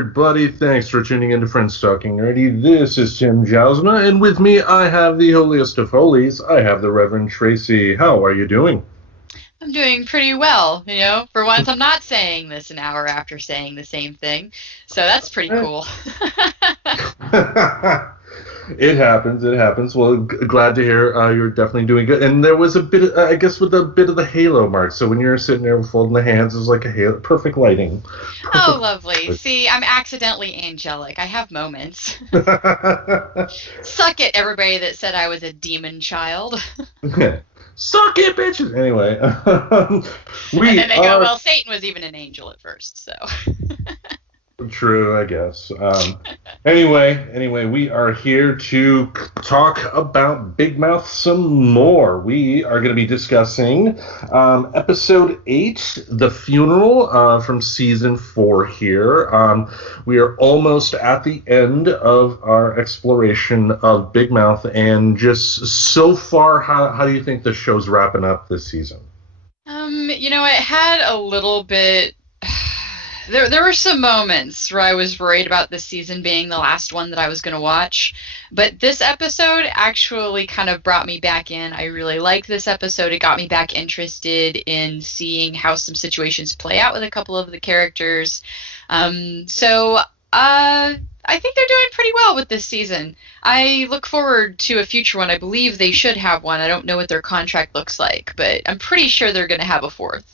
everybody. Thanks for tuning in to Friends Talking Nerdy. This is Tim Jousma, and with me I have the holiest of holies. I have the Reverend Tracy. How are you doing? I'm doing pretty well, For once, I'm not saying this an hour after saying the same thing, so that's pretty cool. It happens. It happens. Well, glad to hear you're definitely doing good. And there was a bit, I guess, with a bit of the halo mark. So when you're sitting there folding the hands, it was like a halo, perfect lighting. Oh, lovely. See, I'm accidentally angelic. I have moments. Suck it, everybody that said I was a demon child. Suck it, bitches. Anyway, and then they go, well, Satan was even an angel at first, so. True, I guess. Anyway, we are here to talk about Big Mouth some more. We are going to be discussing episode 8, The Funeral, from season 4 here. We are almost at the end of our exploration of Big Mouth, and just so far, how do you think the show's wrapping up this season? It had a little bit. There were some moments where I was worried about this season being the last one that I was going to watch, but this episode actually kind of brought me back in. I really liked this episode. It got me back interested in seeing how some situations play out with a couple of the characters. So I think they're doing pretty well with this season. I look forward to a future one. I believe they should have one. I don't know what their contract looks like, but I'm pretty sure they're going to have a 4th.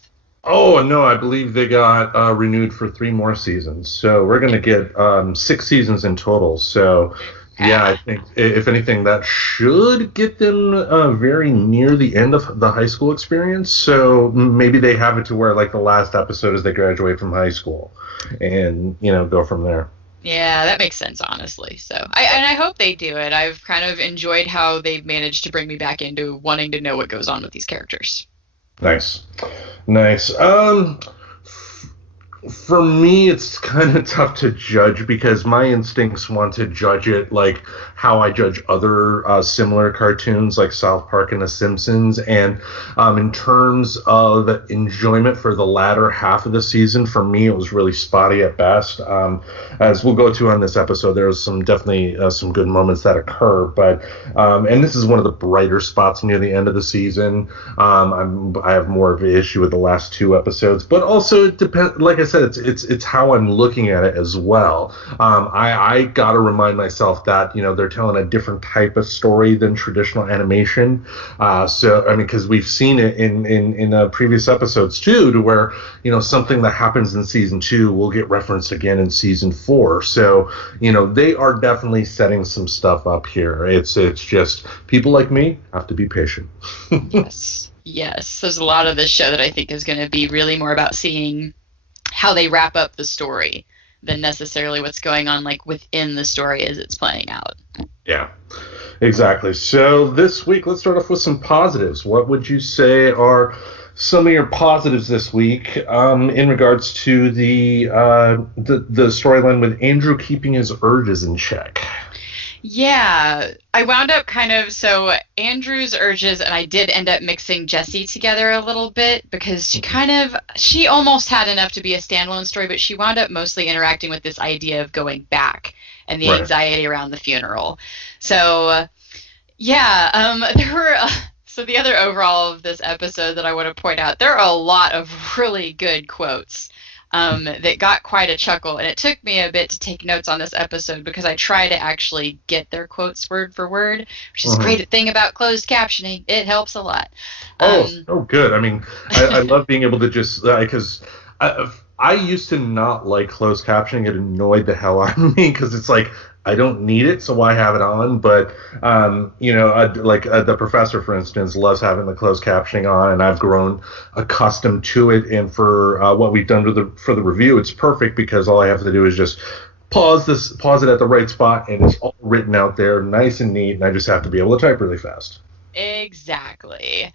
Oh, no, I believe they got renewed for 3 more seasons. So we're going to get 6 seasons in total. So, yeah, I think, if anything, that should get them very near the end of the high school experience. So maybe they have it to where, like, the last episode is they graduate from high school and, go from there. Yeah, that makes sense, honestly. So, I hope they do it. I've kind of enjoyed how they've managed to bring me back into wanting to know what goes on with these characters. Nice. For me, it's kind of tough to judge because my instincts want to judge it like how I judge other similar cartoons like South Park and The Simpsons. And in terms of enjoyment for the latter half of the season, for me, it was really spotty at best. As we'll go to on this episode, there was definitely some good moments that occur. But and this is one of the brighter spots near the end of the season. I have more of an issue with the last 2 episodes, but also it depends. Like I said, it's how I'm looking at it as well. I gotta remind myself that they're telling a different type of story than traditional animation. Because we've seen it in previous episodes too, to where something that happens in season 2 will get referenced again in season 4. So they are definitely setting some stuff up here. It's just people like me have to be patient. Yes. There's a lot of this show that I think is going to be really more about seeing how they wrap up the story than necessarily what's going on like within the story as it's playing out. Yeah, exactly. So this week, let's start off with some positives. What would you say are some of your positives this week in regards to the storyline with Andrew keeping his urges in check? Yeah, I wound up so Andrew's urges, and I did end up mixing Jessie together a little bit because she almost had enough to be a standalone story, but she wound up mostly interacting with this idea of going back and the anxiety around the funeral. So, there were... So the other overall of this episode that I want to point out, there are a lot of really good quotes that got quite a chuckle, and it took me a bit to take notes on this episode because I try to actually get their quotes word for word, which is a great thing about closed captioning. It helps a lot. Good. I mean, I love being able to just because I used to not like closed captioning. It annoyed the hell out of me because it's like, I don't need it, so why have it on? But, the professor, for instance, loves having the closed captioning on, and I've grown accustomed to it. And for what we've done for the review, it's perfect because all I have to do is just pause it at the right spot, and it's all written out there, nice and neat, and I just have to be able to type really fast. Exactly.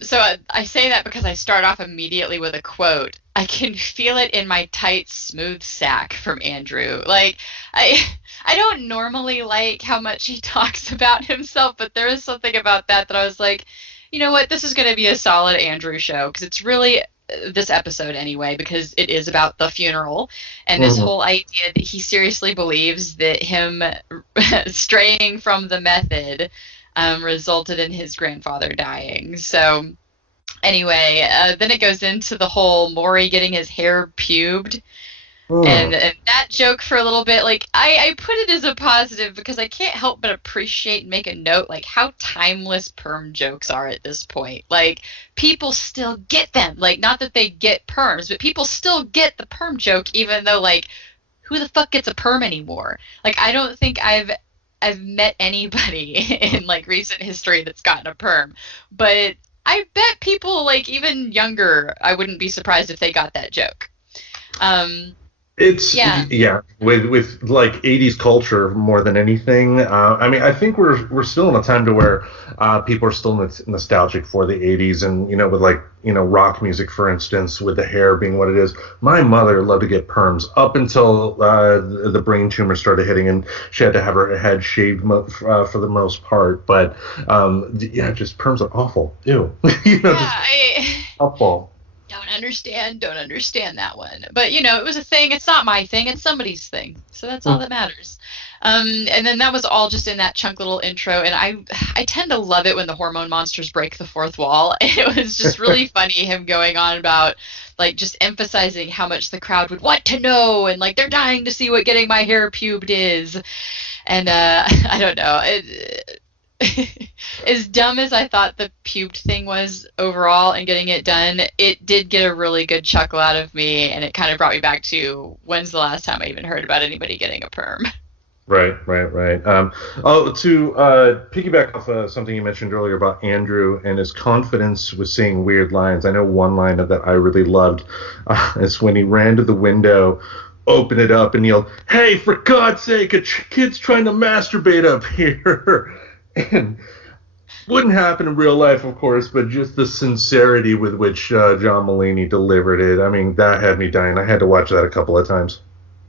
So I say that because I start off immediately with a quote. I can feel it in my tight, smooth sack from Andrew. Like, I don't normally like how much he talks about himself, but there is something about that I was like, you know what, this is going to be a solid Andrew show, because it's really, this episode anyway, because it is about the funeral and this Mhm. whole idea that he seriously believes that him straying from the method resulted in his grandfather dying. So anyway, then it goes into the whole Maury getting his hair pubed. And, Mm. and that joke for a little bit, like, I put it as a positive because I can't help but appreciate and make a note, like, how timeless perm jokes are at this point. Like, people still get them. Like, not that they get perms, but people still get the perm joke, even though, like, who the fuck gets a perm anymore? Like, I don't think I've met anybody in, like, recent history that's gotten a perm. But I bet people, like, even younger, I wouldn't be surprised if they got that joke. It's Yeah. with like 80s culture more than anything. I mean, I think we're still in a time to where people are still nostalgic for the 80s, and with like rock music, for instance, with the hair being what it is. My mother loved to get perms up until the brain tumor started hitting, and she had to have her head shaved for the most part. But yeah, just perms are awful. Ew, Yeah, just I awful. don't understand that one. But it was a thing. It's not my thing. It's somebody's thing. So that's all that matters. And then that was all just in that chunk little intro. And I tend to love it when the hormone monsters break the fourth wall. And it was just really funny him going on about like just emphasizing how much the crowd would want to know, and like they're dying to see what getting my hair pubed is. And I don't know. As dumb as I thought the pubed thing was overall and getting it done, it did get a really good chuckle out of me, and it kind of brought me back to when's the last time I even heard about anybody getting a perm. Right. To piggyback off something you mentioned earlier about Andrew and his confidence with saying weird lines. I know one line that I really loved is when he ran to the window, opened it up, and yelled, "Hey, for God's sake, a kid's trying to masturbate up here." And wouldn't happen in real life, of course, but just the sincerity with which John Mulaney delivered it. I mean, that had me dying. I had to watch that a couple of times.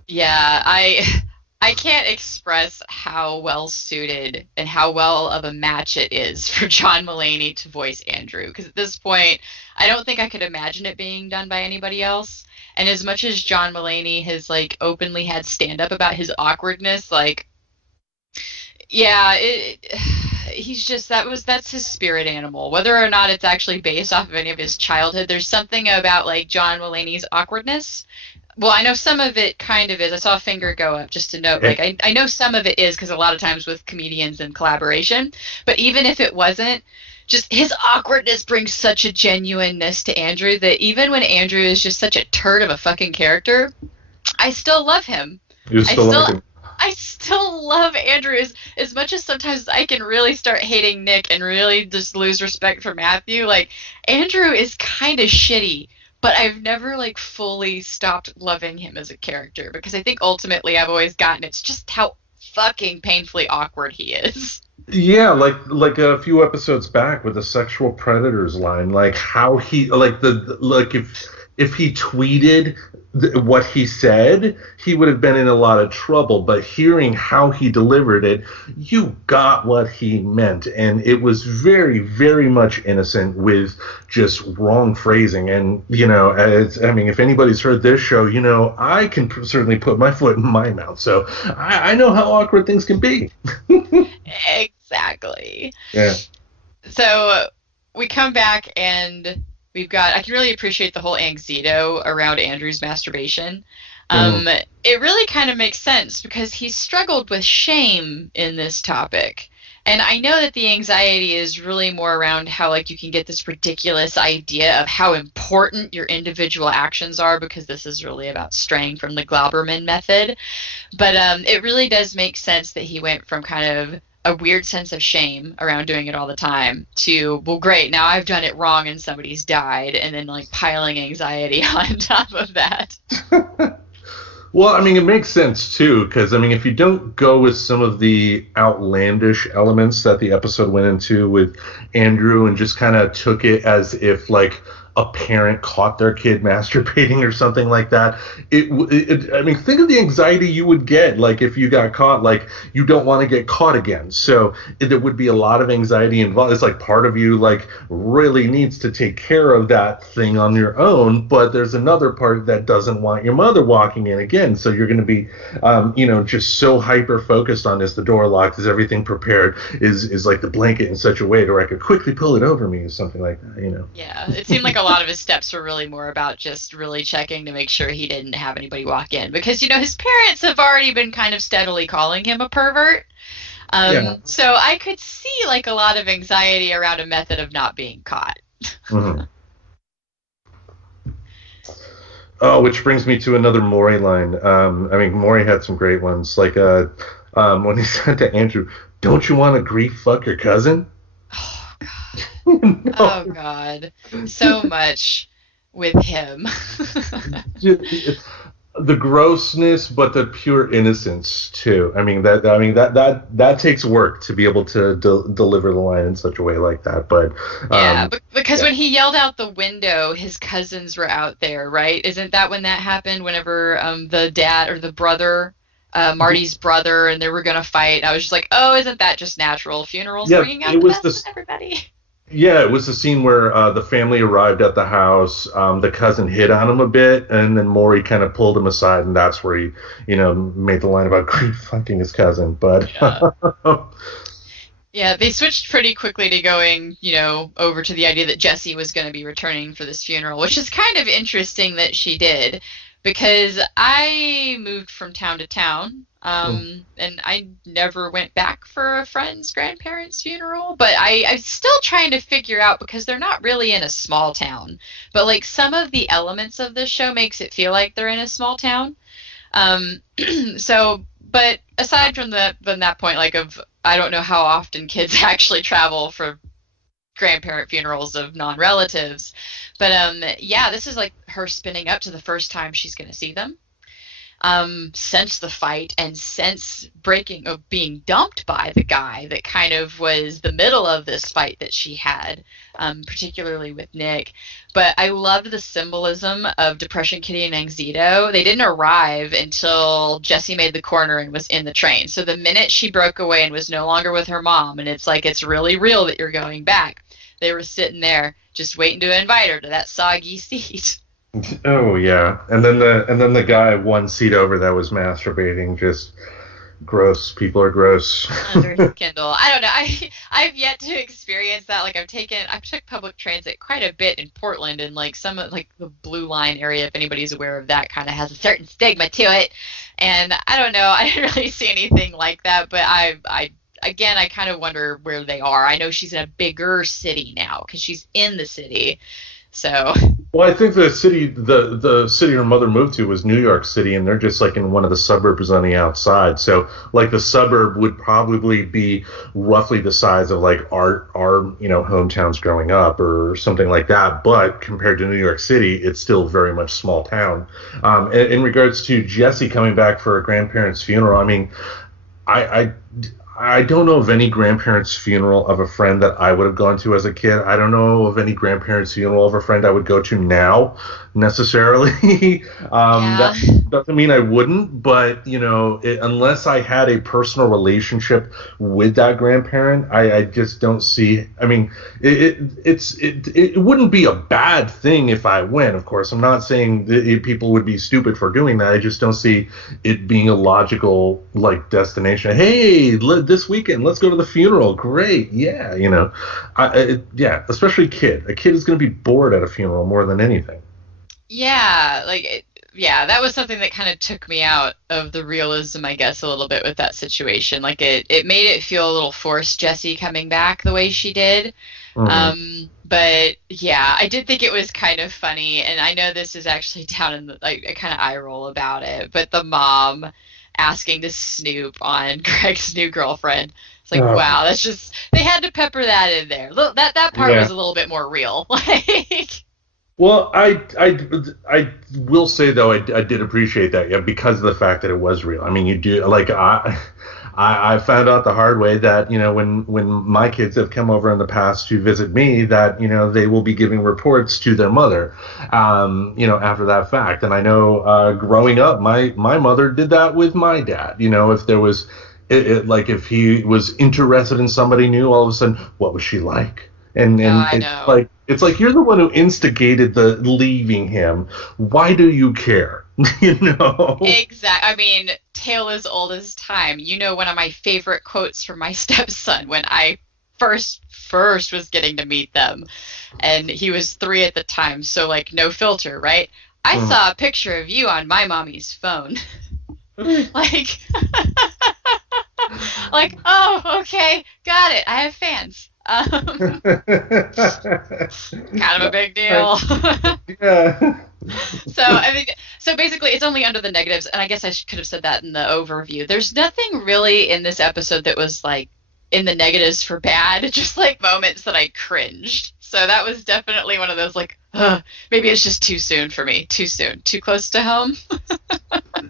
Yeah, I can't express how well suited and how well of a match it is for John Mulaney to voice Andrew, because at this point I don't think I could imagine it being done by anybody else. And as much as John Mulaney has like openly had stand up about his awkwardness, like yeah, he's just that's his spirit animal. Whether or not it's actually based off of any of his childhood, there's something about like John Mulaney's awkwardness. Well, I know some of it kind of is. I saw a finger go up just to note. Like, I know some of it is because a lot of times with comedians and collaboration. But even if it wasn't, just his awkwardness brings such a genuineness to Andrew that even when Andrew is just such a turd of a fucking character, I still love him. You still like him? I still love Andrew as much as sometimes I can really start hating Nick and really just lose respect for Matthew. Like, Andrew is kind of shitty, but I've never like fully stopped loving him as a character because I think ultimately I've always gotten it's just how fucking painfully awkward he is. Yeah, like a few episodes back with the sexual predators line, like how he like if he tweeted what he said, he would have been in a lot of trouble. But hearing how he delivered it, you got what he meant, and it was very, very much innocent with just wrong phrasing. And I mean, if anybody's heard this show, I can certainly put my foot in my mouth, so I know how awkward things can be. Exactly. Yeah. So we come back and I can really appreciate the whole anxiety around Andrew's masturbation. It really kind of makes sense because he struggled with shame in this topic. And I know that the anxiety is really more around how like you can get this ridiculous idea of how important your individual actions are, because this is really about straying from the Glauberman method. But it really does make sense that he went from kind of a weird sense of shame around doing it all the time to, well, great, now I've done it wrong and somebody's died, and then like piling anxiety on top of that. Well, I mean, it makes sense too, because I mean, if you don't go with some of the outlandish elements that the episode went into with Andrew and just kind of took it as if like a parent caught their kid masturbating or something like that, I mean, think of the anxiety you would get, like, if you got caught. Like, you don't want to get caught again. So there would be a lot of anxiety involved. It's like part of you, like, really needs to take care of that thing on your own, but there's another part that doesn't want your mother walking in again. So you're going to be, just so hyper focused on, is the door locked? Is everything prepared? Is like the blanket in such a way to where I could quickly pull it over me or something like that, Yeah, it seemed like a lot of his steps were really more about just really checking to make sure he didn't have anybody walk in, because his parents have already been kind of steadily calling him a pervert. So I could see like a lot of anxiety around a method of not being caught. Mm-hmm. Oh, which brings me to another Maury line. Maury had some great ones, like when he said to Andrew, "Don't you want to grief fuck your cousin?" Oh God. No. Oh God. So much with him. The grossness, but the pure innocence too. That takes work to be able to deliver the line in such a way like that. But because when he yelled out the window, his cousins were out there, right? Isn't that when that happened? Whenever the dad or the brother, Marty's brother, and they were gonna fight. I was just like, oh, isn't that just natural? Funerals bringing out the best in everybody. Yeah, it was the scene where the family arrived at the house. The cousin hit on him a bit, and then Maury kind of pulled him aside, and that's where he, made the line about grief fucking his cousin. But yeah, they switched pretty quickly to going, over to the idea that Jessie was going to be returning for this funeral, which is kind of interesting that she did, because I moved from town to town. And I never went back for a friend's grandparents' funeral, but I'm still trying to figure out, because they're not really in a small town, but like some of the elements of this show makes it feel like they're in a small town. But aside from that point, like, I don't know how often kids actually travel for grandparent funerals of non-relatives, but this is like her spinning up to the first time she's going to see them. Since the fight, and since being dumped by the guy that kind of was the middle of this fight that she had, particularly with Nick. But I loved the symbolism of Depression Kitty and Anxieto. They didn't arrive until Jessie made the corner and was in the train. So the minute she broke away and was no longer with her mom, and it's like, it's really real that you're going back, they were sitting there just waiting to invite her to that soggy seat. Oh yeah, and then the guy one seat over that was masturbating, just gross. People are gross. Under his Kindle. I don't know. I've yet to experience that. Like, I've took public transit quite a bit in Portland, and like some of like the Blue Line area, if anybody's aware of that, kind of has a certain stigma to it. And I don't know. I didn't really see anything like that, but I kind of wonder where they are. I know she's in a bigger city now because she's in the city. So. Well, I think the city her mother moved to was New York City, and they're just like in one of the suburbs on the outside. So like the suburb would probably be roughly the size of like our hometowns growing up or something like that. But compared to New York City, it's still very much small town. In regards to Jessie coming back for her grandparents' funeral, I mean, I don't know of any grandparents' funeral of a friend that I would have gone to as a kid. I don't know of any grandparents' funeral of a friend I would go to now, necessarily. That doesn't mean I wouldn't, but, unless I had a personal relationship with that grandparent, I just don't see. I mean, it wouldn't be a bad thing if I went, of course. I'm not saying that people would be stupid for doing that. I just don't see it being a logical, like, destination. Hey, this weekend, let's go to the funeral. Great, yeah, especially a kid. A kid is going to be bored at a funeral more than anything. Yeah, that was something that kind of took me out of the realism, I guess, a little bit with that situation. Like, it made it feel a little forced, Jessie coming back the way she did. Mm-hmm. But yeah, I did think it was kind of funny, and I know this is actually down in I kind of eye roll about it, but the mom asking to snoop on Greg's new girlfriend. It's like, wow, that's just, they had to pepper that in there. That part was a little bit more real. Well, I will say, though, I did appreciate that, because of the fact that it was real. I mean, you do, like, I found out the hard way that, when my kids have come over in the past to visit me, that, they will be giving reports to their mother, after that fact. And I know, growing up, my mother did that with my dad. If there was, like if he was interested in somebody new, all of a sudden, what was she like? And Oh, and I it's know. like you're the one who instigated the leaving him. Why do you care? You know? Exactly. I mean, tale as old as time. One of my favorite quotes from my stepson when I first was getting to meet them, and he was 3 at the time, so like no filter, right? I Mhm. saw a picture of you on my mommy's phone. Like, like, oh, okay, got it. I have fans. Kind of a big deal. Yeah. So, I mean, so basically, it's only under the negatives, and I guess I could have said that in the overview. There's nothing really in this episode that was like in the negatives for bad, just like moments that I cringed. So that was definitely one of those like, maybe it's just too soon for me, too soon, too close to home.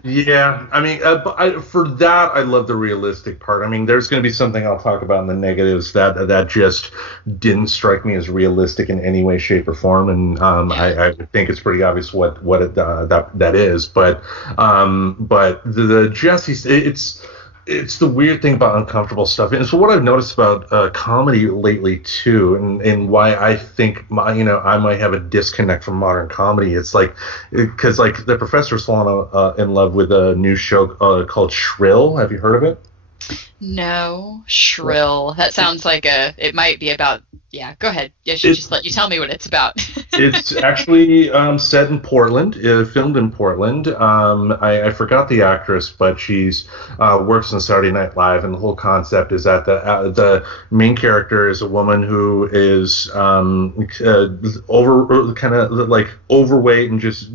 Yeah, I mean, but for that, I love the realistic part. I mean, there's going to be something I'll talk about in the negatives that just didn't strike me as realistic in any way, shape, or form, and Yeah. I think it's pretty obvious what that is. But the Jesse, it's the weird thing about uncomfortable stuff, and it's what I've noticed about comedy lately too, and why I think I might have a disconnect from modern comedy. It's like because like the professor's fallen in love with a new show called Shrill. Have you heard of it? No, shrill. That sounds like it might be about, yeah, go ahead. I should It just let you tell me what it's about. It's actually set in Portland, filmed in Portland. I forgot the actress, but she's works on Saturday Night Live, and the whole concept is that the main character is a woman who is over kind of like overweight and just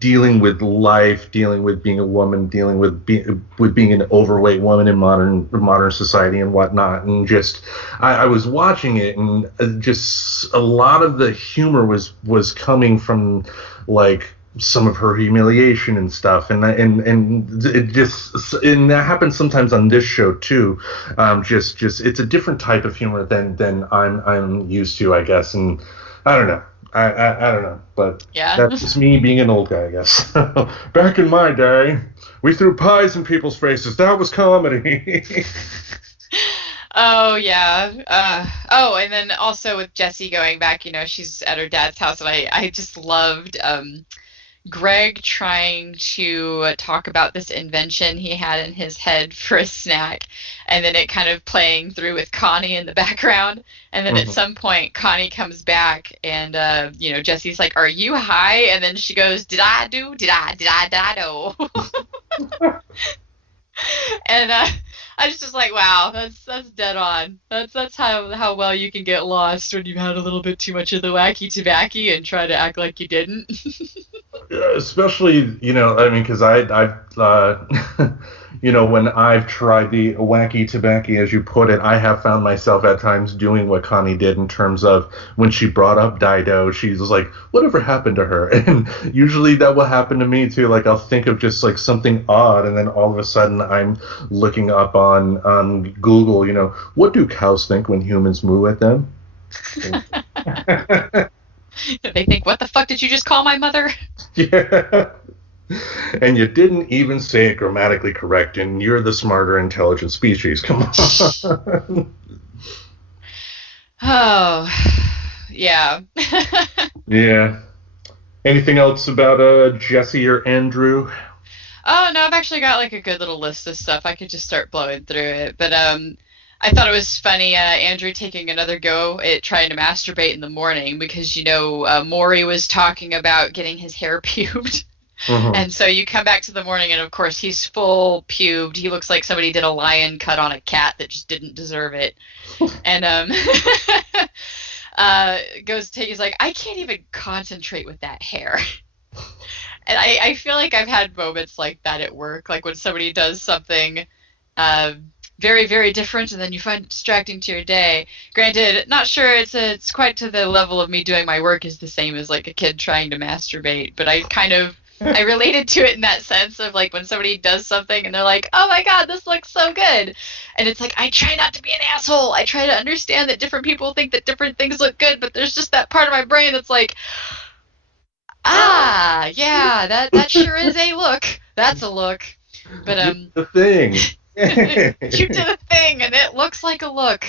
dealing with life, dealing with being a woman, dealing with being an overweight woman in modern society and whatnot. And just I was watching it, and just a lot of the humor was coming from like some of her humiliation and stuff, and it just, and that happens sometimes on this show too. Just it's a different type of humor than I'm used to, I guess, and I don't know. I don't know, but Yeah. that's just me being an old guy, I guess. Back in my day, we threw pies in people's faces. That was comedy. Oh yeah. Oh, and then also with Jessie going back, she's at her dad's house, and I just loved Greg trying to talk about this invention he had in his head for a snack, and then it kind of playing through with Connie in the background. And then at Mhm. some point, Connie comes back, and Jesse's like, "Are you high?" And then she goes, "Did I do? Did I know?" And I was just like, wow, that's dead on. That's how well you can get lost when you've had a little bit too much of the wacky tobacco and try to act like you didn't. Especially, I mean, because I've when I've tried the wacky tobacco, as you put it, I have found myself at times doing what Connie did in terms of when she brought up Dido, she was like, whatever happened to her? And usually that will happen to me too. Like I'll think of just like something odd, and then all of a sudden I'm looking up on Google, what do cows think when humans moo at them? They think, what the fuck did you just call my mother? Yeah. And you didn't even say it grammatically correct, and you're the smarter, intelligent species. Come on. Oh, yeah. Yeah. Anything else about Jesse or Andrew? Oh no, I've actually got like a good little list of stuff. I could just start blowing through it. But I thought it was funny, Andrew taking another go at trying to masturbate in the morning because Maury was talking about getting his hair pubed. Mm-hmm. And so you come back to the morning, and of course he's full pubed. He looks like somebody did a lion cut on a cat that just didn't deserve it. And goes to take. He's like, I can't even concentrate with that hair. And I feel like I've had moments like that at work, like when somebody does something uh, very, very different, and then you find it distracting to your day. Granted, not sure it's quite to the level of me doing my work is the same as like a kid trying to masturbate, but I kind of I related to it in that sense of like when somebody does something and they're like, oh my God, this looks so good. And it's like, I try not to be an asshole. I try to understand that different people think that different things look good, but there's just that part of my brain that's like, yeah, that sure is a look. That's a look. But the thing. you did a thing and it looks like a look.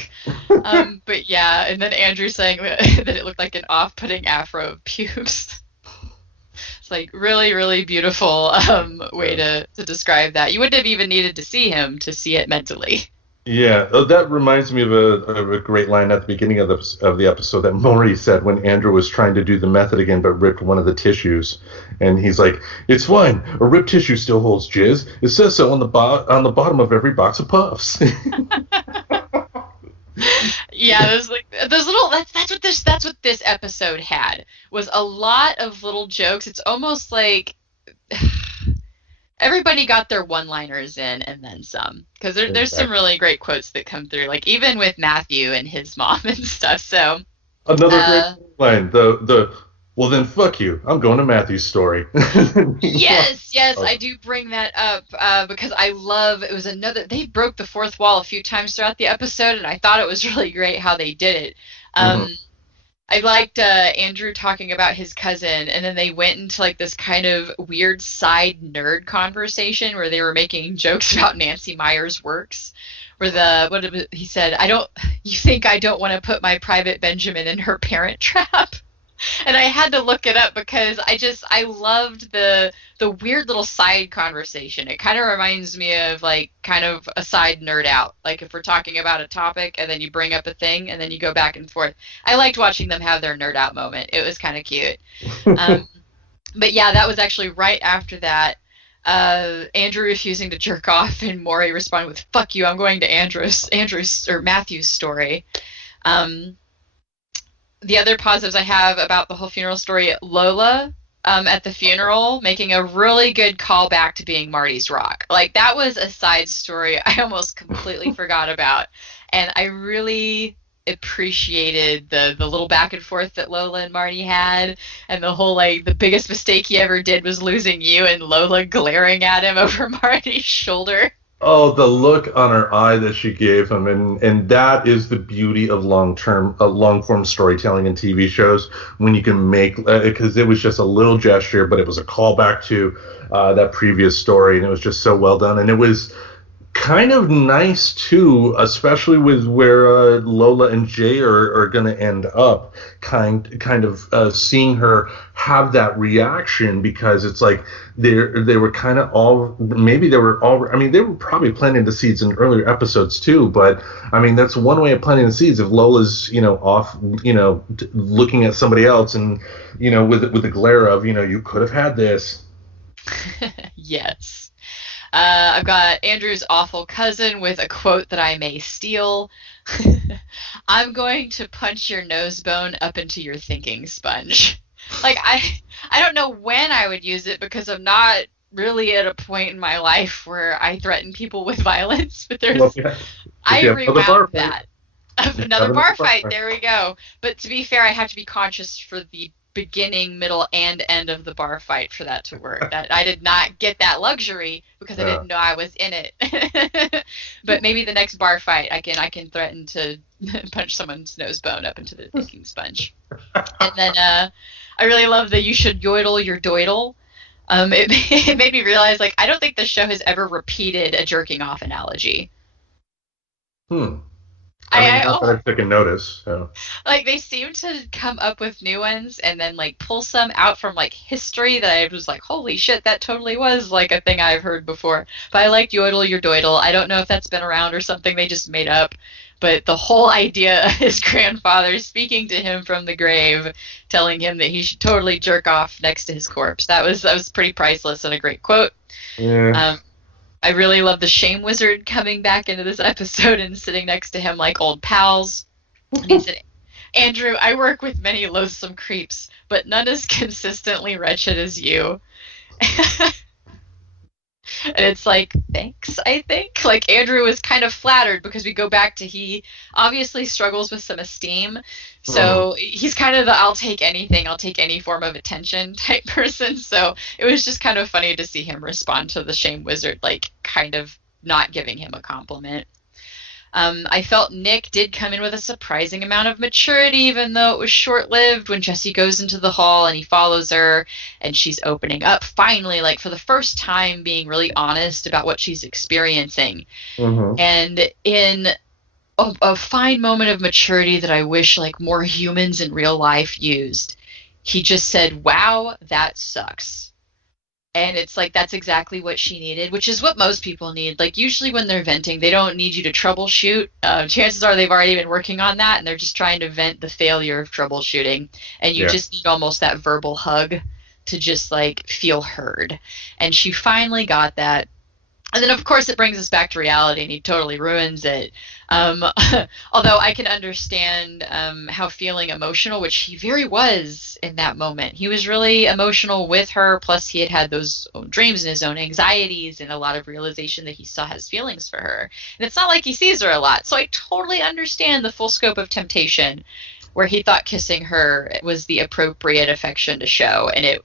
But yeah, and then Andrew saying that it looked like an off-putting afro of pubes. It's like really, really beautiful way to describe that. You wouldn't have even needed to see him to see it mentally. Yeah, that reminds me of a great line at the beginning of the episode that Maury said when Andrew was trying to do the method again but ripped one of the tissues, and he's like, "It's fine. A ripped tissue still holds jizz. It says so on the bottom of every box of puffs." Yeah, those little that's what this episode had, was a lot of little jokes. It's almost like everybody got their one-liners in and then some, because there's some really great quotes that come through, like even with Matthew and his mom and stuff. So another great line, well then fuck you, I'm going to Matthew's story. yes, I do bring that up because I love, it was they broke the fourth wall a few times throughout the episode, and I thought it was really great how they did it. I liked Andrew talking about his cousin, and then they went into like this kind of weird side nerd conversation where they were making jokes about Nancy Meyer's works. Where he said, you think I don't want to put my private Benjamin in her parent trap? And I had to look it up because I loved the weird little side conversation. It kind of reminds me of like kind of a side nerd out. Like if we're talking about a topic and then you bring up a thing and then you go back and forth. I liked watching them have their nerd out moment. It was kind of cute. But yeah, that was actually right after that. Andrew refusing to jerk off and Maury responding with, fuck you, I'm going to Andrew's or Matthew's story. The other positives I have about the whole funeral story, Lola at the funeral making a really good callback to being Marty's rock. Like that was a side story I almost completely forgot about, and I really appreciated the little back and forth that Lola and Marty had, and the whole like the biggest mistake he ever did was losing you, and Lola glaring at him over Marty's shoulder. Oh, the look on her eye that she gave him, and that is the beauty of long-form storytelling in TV shows, when you can make, because it was just a little gesture, but it was a callback to that previous story, and it was just so well done, and it was kind of nice too, especially with where Lola and Jay are going to end up, kind of seeing her have that reaction, because it's like they were kind of they were probably planting the seeds in earlier episodes too, but I mean that's one way of planting the seeds. If Lola's off looking at somebody else and with the glare of you could have had this. Yes. I've got Andrew's awful cousin with a quote that I may steal. I'm going to punch your nose bone up into your thinking sponge. Like, I don't know when I would use it, because I'm not really at a point in my life where I threaten people with violence, but I rewound that. Another bar fight, there we go. But to be fair, I have to be conscious for the beginning, middle, and end of the bar fight for that to work. That I did not get that luxury because I didn't know I was in it. But maybe the next bar fight, I can threaten to punch someone's nose bone up into the thinking sponge. And then I really love the "you should yodel your doidle." It made me realize, like, I don't think the show has ever repeated a jerking off analogy. Not that I've taken notice. So. Like, they seem to come up with new ones and then, like, pull some out from, like, history that I was like, holy shit, that totally was, like, a thing I've heard before. But I liked yodel your doidle. I don't know if that's been around or something they just made up. But the whole idea of his grandfather speaking to him from the grave, telling him that he should totally jerk off next to his corpse, that was pretty priceless and a great quote. Yeah. I really love the shame wizard coming back into this episode and sitting next to him like old pals. And he said, Andrew, I work with many loathsome creeps, but none as consistently wretched as you. And it's like, thanks, I think. Like, Andrew was kind of flattered because we go back to he obviously struggles with some esteem. Mhm. So he's kind of the I'll take anything, I'll take any form of attention type person. So it was just kind of funny to see him respond to the shame wizard, like, kind of not giving him a compliment. I felt Nick did come in with a surprising amount of maturity, even though it was short lived when Jesse goes into the hall and he follows her and she's opening up, finally, like for the first time, being really honest about what she's experiencing. Mhm. And in a fine moment of maturity that I wish like more humans in real life used, he just said, "Wow, that sucks." And it's like that's exactly what she needed, which is what most people need. Like usually when they're venting, they don't need you to troubleshoot. Chances are they've already been working on that, and they're just trying to vent the failure of troubleshooting. And you Yeah. just need almost that verbal hug to just like feel heard. And she finally got that, and then of course it brings us back to reality and he totally ruins it. um, Although I can understand how feeling emotional, which he very was in that moment, he was really emotional with her, plus he had had those own dreams and his own anxieties and a lot of realization that he still has feelings for her, and it's not like he sees her a lot, so I totally understand the full scope of temptation where he thought kissing her was the appropriate affection to show, and it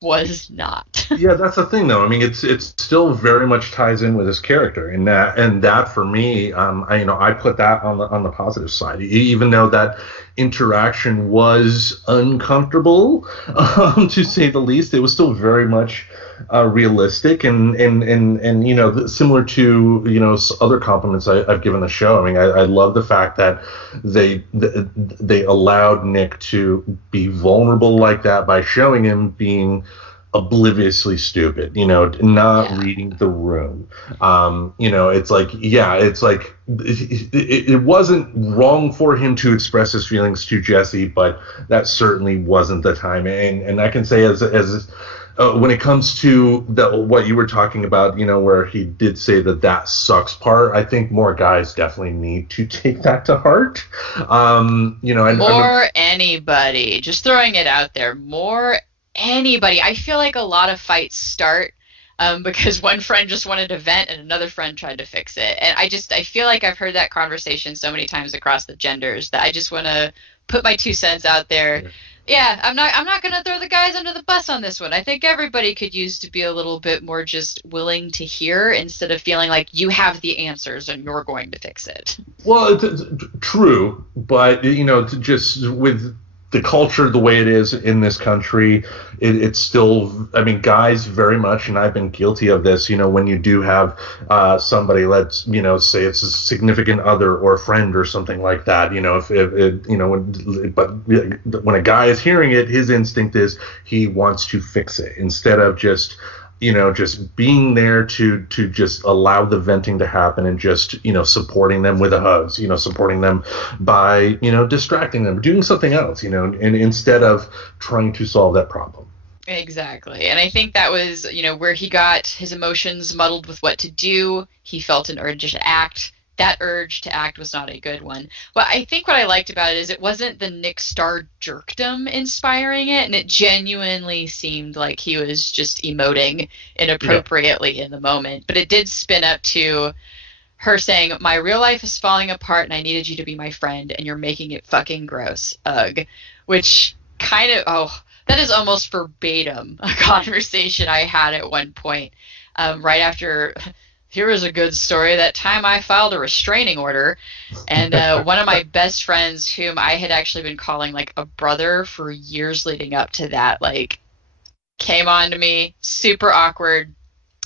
was not. Yeah, that's the thing, though. I mean, it's still very much ties in with his character, and that for me, I put that on the positive side, even though that interaction was uncomfortable, to say the least. It was still very much realistic, and similar to other compliments I've given the show. I mean, I love the fact that they allowed Nick to be vulnerable like that by showing him being obliviously stupid, not Yeah. reading the room. It's like, yeah, it's like it wasn't wrong for him to express his feelings to Jesse, but that certainly wasn't the time. And I can say as when it comes to what you were talking about, where he did say that sucks part, I think more guys definitely need to take that to heart. I'm More anybody. Just throwing it out there. More anybody. I feel like a lot of fights start because one friend just wanted to vent and another friend tried to fix it. And I feel like I've heard that conversation so many times across the genders that I just want to put my 2 cents out there. Yeah, I'm not gonna throw the guys under the bus on this one. I think everybody could use to be a little bit more just willing to hear instead of feeling like you have the answers and you're going to fix it. Well, it's true, but just with the culture the way it is in this country, it's still. I mean, guys very much, and I've been guilty of this. When you do have somebody, let's say it's a significant other or a friend or something like that. But when a guy is hearing it, his instinct is he wants to fix it instead of just being there to just allow the venting to happen and just supporting them with a hugs, supporting them by distracting them, doing something else, and instead of trying to solve that problem. Exactly. And I think that was, where he got his emotions muddled with what to do. He felt an urge to act. That urge to act was not a good one. But I think what I liked about it is it wasn't the Nick Star jerkdom inspiring it, and it genuinely seemed like he was just emoting Yeah. inappropriately in the moment. But it did spin up to her saying, "My real life is falling apart and I needed you to be my friend and you're making it fucking gross. Ugh." Which kind of, oh, that is almost verbatim a conversation I had at one point, right after. Here is a good story. That time I filed a restraining order, and one of my best friends, whom I had actually been calling like a brother for years leading up to that, like came on to me, super awkward.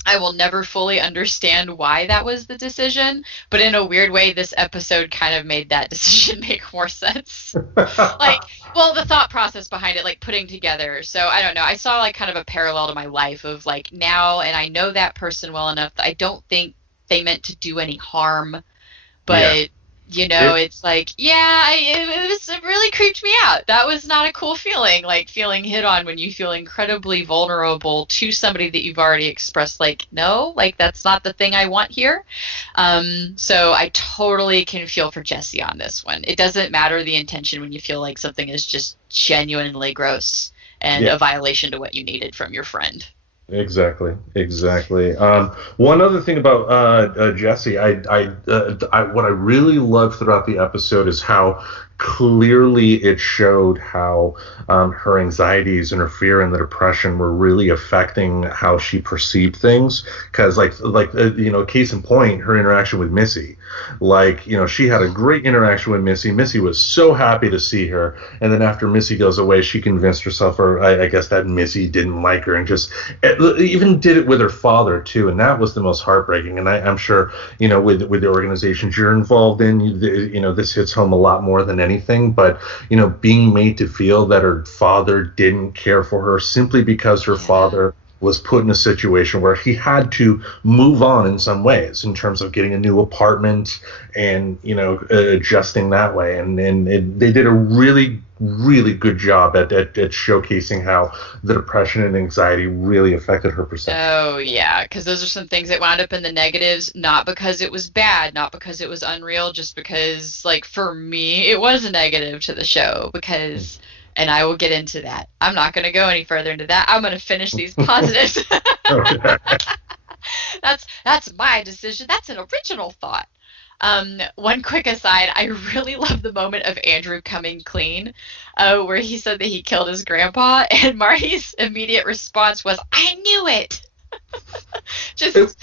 I will never fully understand why that was the decision, but in a weird way, this episode kind of made that decision make more sense. Like, well, the thought process behind it, like putting together. So I don't know. I saw like kind of a parallel to my life of like now, and I know that person well enough that I don't think they meant to do any harm, Yeah. but It, it's like, yeah, it really creeped me out. That was not a cool feeling, like feeling hit on when you feel incredibly vulnerable to somebody that you've already expressed, like, no, like that's not the thing I want here. So I totally can feel for Jesse on this one. It doesn't matter the intention when you feel like something is just genuinely gross and yeah. a violation to what you needed from your friend. Exactly. One other thing about Jesse, what I really loved throughout the episode is how clearly it showed how her anxieties and her fear and the depression were really affecting how she perceived things. Because, case in point, her interaction with Missy. She had a great interaction with Missy. Missy was so happy to see her, and then after Missy goes away, she convinced herself, or I guess that Missy didn't like her, and just even did it with her father too, and that was the most heartbreaking. And I'm sure with the organizations you're involved in, this hits home a lot more than anything. But being made to feel that her father didn't care for her simply because her father was put in a situation where he had to move on in some ways in terms of getting a new apartment and adjusting that way, and they did a really good job at showcasing how the depression and anxiety really affected her perception. Oh, yeah, because those are some things that wound up in the negatives, not because it was bad, not because it was unreal, just because, like, for me, it was a negative to the show, because, and I will get into that. I'm not going to go any further into that. I'm going to finish these positives. Okay. That's my decision. That's an original thought. One quick aside, I really love the moment of Andrew coming clean, where he said that he killed his grandpa, and Marty's immediate response was, "I knew it." Just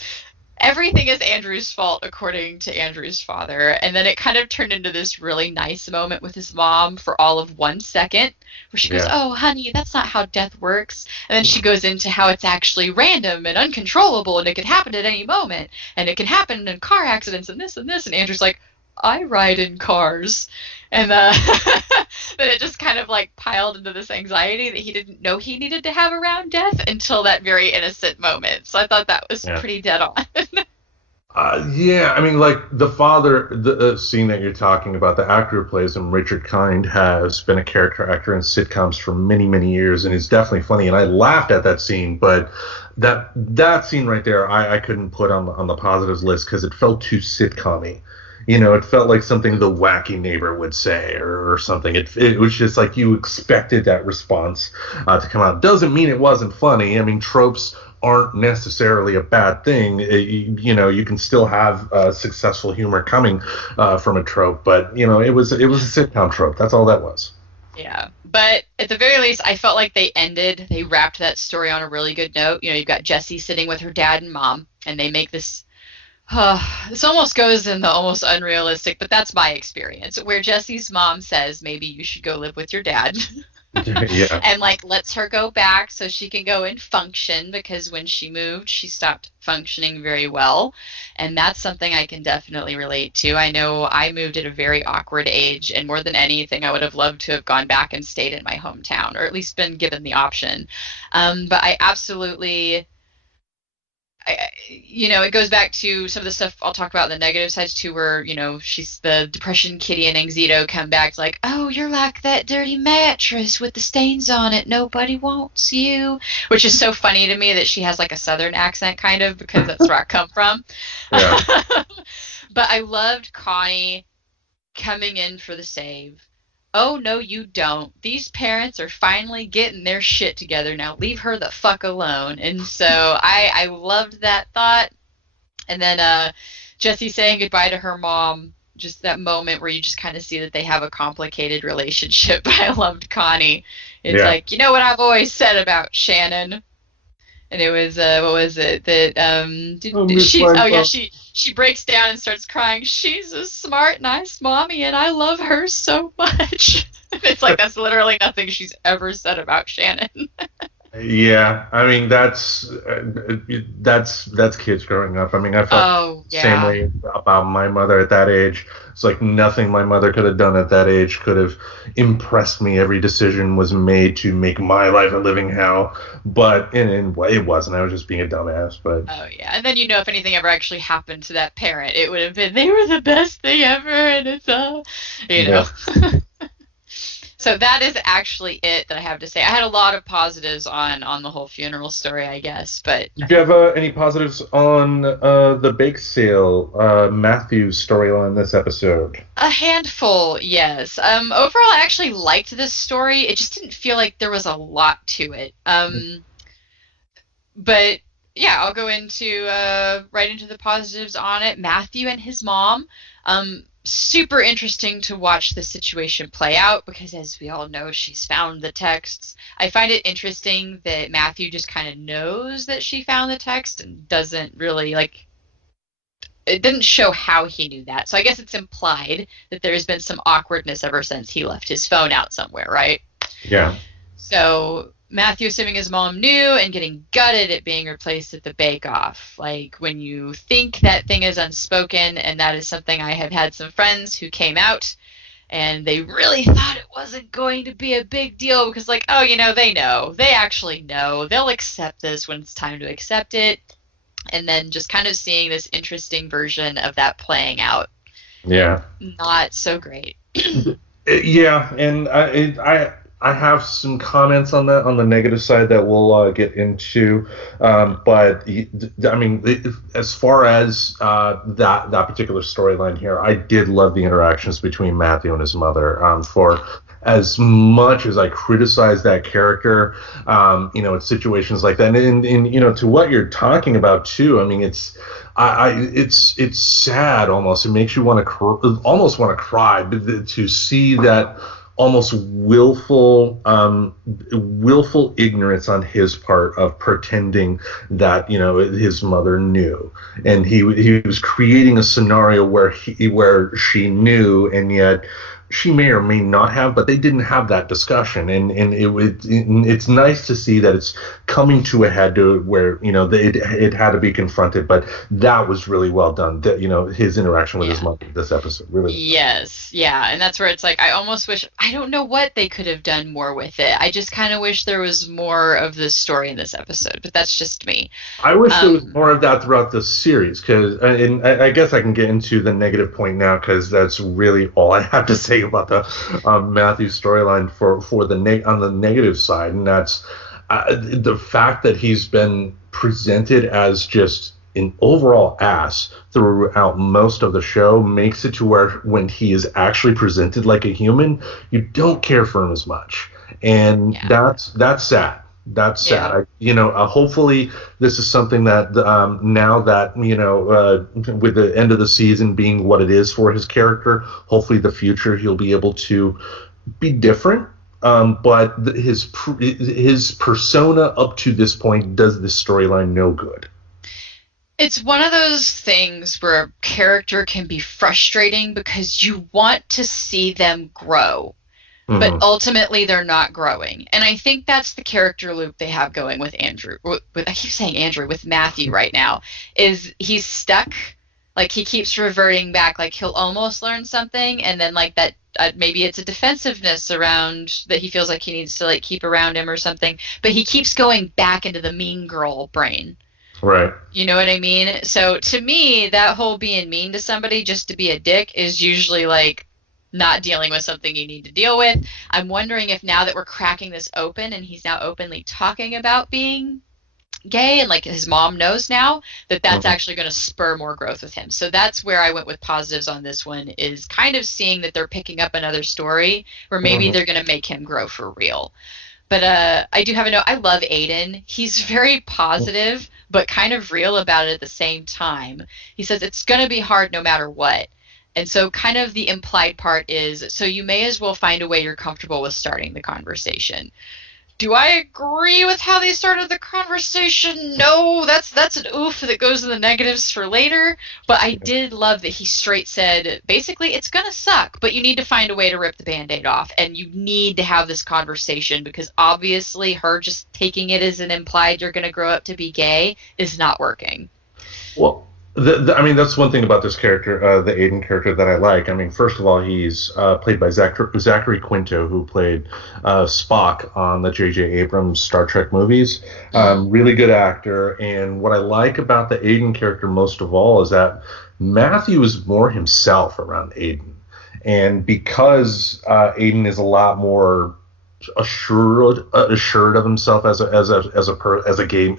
everything is Andrew's fault, according to Andrew's father. And then it kind of turned into this really nice moment with his mom for all of 1 second, where she goes, "Oh, honey, that's not how death works." And then she goes into how it's actually random and uncontrollable, and it can happen at any moment, and it can happen in car accidents and this and this. And Andrew's like, "I ride in cars." And then it just kind of like piled into this anxiety that he didn't know he needed to have around death until that very innocent moment. So I thought that was pretty dead on. Yeah, I mean, like the father, the scene that you're talking about, the actor who plays him, Richard Kind, has been a character actor in sitcoms for many years, and is definitely funny. And I laughed at that scene, but that scene right there, I couldn't put on the positives list because it felt too sitcom-y. It felt like something the wacky neighbor would say, or something. It was just like you expected that response to come out. Doesn't mean it wasn't funny. I mean, tropes aren't necessarily a bad thing. You can still have successful humor coming from a trope, but it was a sitcom trope. That's all that was. Yeah, but at the very least, I felt like they wrapped that story on a really good note. You've got Jessie sitting with her dad and mom, and they make this. This almost goes in the almost unrealistic, but that's my experience, where Jessie's mom says maybe you should go live with your dad. Yeah. And like lets her go back so she can go and function, because when she moved, she stopped functioning very well. And that's something I can definitely relate to. I know I moved at a very awkward age, and more than anything, I would have loved to have gone back and stayed in my hometown, or at least been given the option. But I absolutely it goes back to some of the stuff I'll talk about in the negative sides too, where, she's the depression kitty and Anxieto come back like, "Oh, you're like that dirty mattress with the stains on it. Nobody wants you," which is so funny to me that she has like a southern accent kind of, because that's where I come from. Yeah. But I loved Connie coming in for the save. "Oh, no, you don't. These parents are finally getting their shit together. Now leave her the fuck alone." And so I loved that thought. And then Jessie saying goodbye to her mom, just that moment where you just kind of see that they have a complicated relationship. I loved Connie. It's like, what I've always said about Shannon. And it was what was it that she breaks down and starts crying. "She's a smart, nice mommy, and I love her so much." It's like that's literally nothing she's ever said about Shannon. Yeah, I mean that's kids growing up. I mean, I felt the same way about my mother at that age. It's like nothing my mother could have done at that age could have impressed me. Every decision was made to make my life a living hell, but it wasn't. I was just being a dumbass. But oh yeah, and then if anything ever actually happened to that parent, it would have been they were the best thing ever, and it's Yeah. So that is actually it that I have to say. I had a lot of positives on the whole funeral story, I guess, but Did you have any positives on the bake sale Matthew's storyline this episode? a handful, yes. Overall, I actually liked this story. It just didn't feel like there was a lot to it. But yeah, I'll go into right into the positives on it. Matthew and his mom. Super interesting to watch the situation play out because, as we all know, she's found the texts. I find it interesting that Matthew just kind of knows that she found the text and doesn't really like. It didn't show how he knew that, so I guess it's implied that there's been some awkwardness ever since he left his phone out somewhere, right? Yeah. So Matthew assuming his mom knew and getting gutted at being replaced at the bake-off. Like when you think that thing is unspoken, and that is something I have had some friends who came out and they really thought it wasn't going to be a big deal because like, oh, you know, they know. They actually know. They'll accept this when it's time to accept it. And then just kind of seeing this interesting version of that playing out. Yeah. Not so great. Yeah, and I have some comments on that on the negative side that we'll get into, but I mean, as far as that particular storyline here, I did love the interactions between Matthew and his mother. For as much as I criticize that character, in situations like that, and to what you're talking about too. I mean, it's sad almost. It makes you almost want to cry to see that almost willful ignorance on his part of pretending that his mother knew, and he was creating a scenario where she knew, and yet she may or may not have, but they didn't have that discussion, and it's nice to see that it's coming to a head to where it had to be confronted. But that was really well done. That his interaction with his mother this episode really. Yes, yeah, and that's where it's like I almost wish I don't know what they could have done more with it. I just kind of wish there was more of this story in this episode, but that's just me. I wish there was more of that throughout the series, because, and I guess I can get into the negative point now because that's really all I have to say about the Matthew storyline for on the negative side, and that's the fact that he's been presented as just an overall ass throughout most of the show makes it to where when he is actually presented like a human, you don't care for him as much, and that's sad. That's sad. Hopefully this is something that now that with the end of the season being what it is for his character, hopefully the future he'll be able to be different. But his persona up to this point does this storyline no good. It's one of those things where a character can be frustrating because you want to see them grow. But ultimately, they're not growing. And I think that's the character loop they have going with Andrew. I keep saying Andrew, with Matthew right now, is he's stuck. Like, he keeps reverting back. Like, he'll almost learn something, and then, like, that maybe it's a defensiveness around that he feels like he needs to, like, keep around him or something. But he keeps going back into the mean girl brain. Right. You know what I mean? So, to me, that whole being mean to somebody just to be a dick is usually, like, not dealing with something you need to deal with. I'm wondering if now that we're cracking this open and he's now openly talking about being gay and like his mom knows now, that's actually going to spur more growth with him. So that's where I went with positives on this one, is kind of seeing that they're picking up another story where maybe they're going to make him grow for real. But I do have a note. I love Aiden. He's very positive, but kind of real about it at the same time. He says it's going to be hard no matter what. And so kind of the implied part is, so you may as well find a way you're comfortable with starting the conversation. Do I agree with how they started the conversation? No, that's an oof that goes in the negatives for later. But I did love that he straight said, basically, it's going to suck, but you need to find a way to rip the Band-Aid off. And you need to have this conversation because obviously her just taking it as an implied you're going to grow up to be gay is not working. Well, I mean, that's one thing about this character, the Aiden character, that I like. I mean, first of all, he's played by Zachary Quinto, who played Spock on the J.J. Abrams Star Trek movies. Really good actor. And what I like about the Aiden character most of all is that Matthew is more himself around Aiden. And because Aiden is a lot more assured of himself as a gay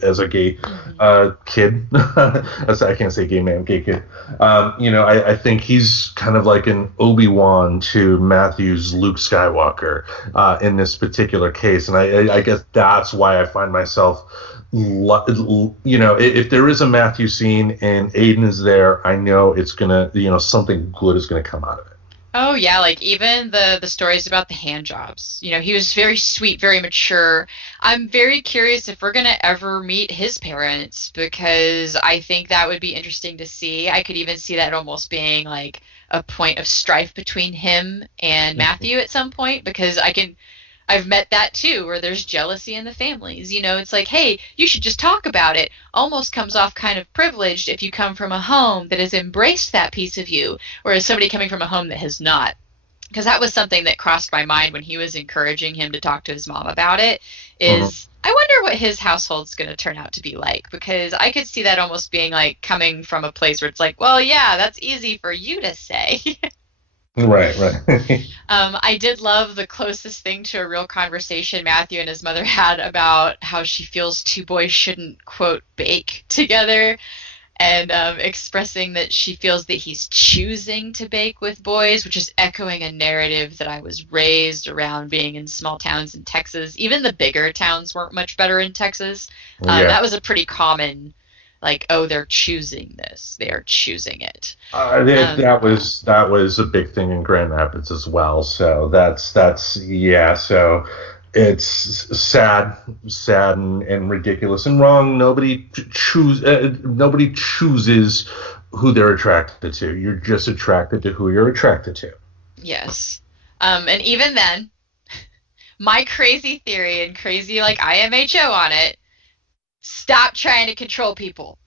kid. I can't say gay man, gay kid. I think he's kind of like an Obi-Wan to Matthew's Luke Skywalker in this particular case, and I guess that's why I find myself if there is a Matthew scene and Aiden is there, I know it's gonna, something good is gonna come out of it. Oh yeah, like even the stories about the hand jobs. He was very sweet, very mature. I'm very curious if we're gonna ever meet his parents because I think that would be interesting to see. I could even see that almost being like a point of strife between him and Matthew at some point because I've met that too, where there's jealousy in the families. It's like, hey, you should just talk about it. Almost comes off kind of privileged if you come from a home that has embraced that piece of you, whereas somebody coming from a home that has not. Because that was something that crossed my mind when he was encouraging him to talk to his mom about it, is I wonder what his household's going to turn out to be like. Because I could see that almost being like coming from a place where it's like, well, yeah, that's easy for you to say. Right. I did love the closest thing to a real conversation Matthew and his mother had about how she feels two boys shouldn't, quote, bake together, and expressing that she feels that he's choosing to bake with boys, which is echoing a narrative that I was raised around being in small towns in Texas. Even the bigger towns weren't much better in Texas. That was a pretty common, like, oh, they're choosing this. They're choosing it. That was a big thing in Grand Rapids as well. So that's yeah. So it's sad and ridiculous and wrong. Nobody chooses who they're attracted to. You're just attracted to who you're attracted to. Yes. And even then, my crazy theory and crazy like IMHO on it. Stop trying to control people.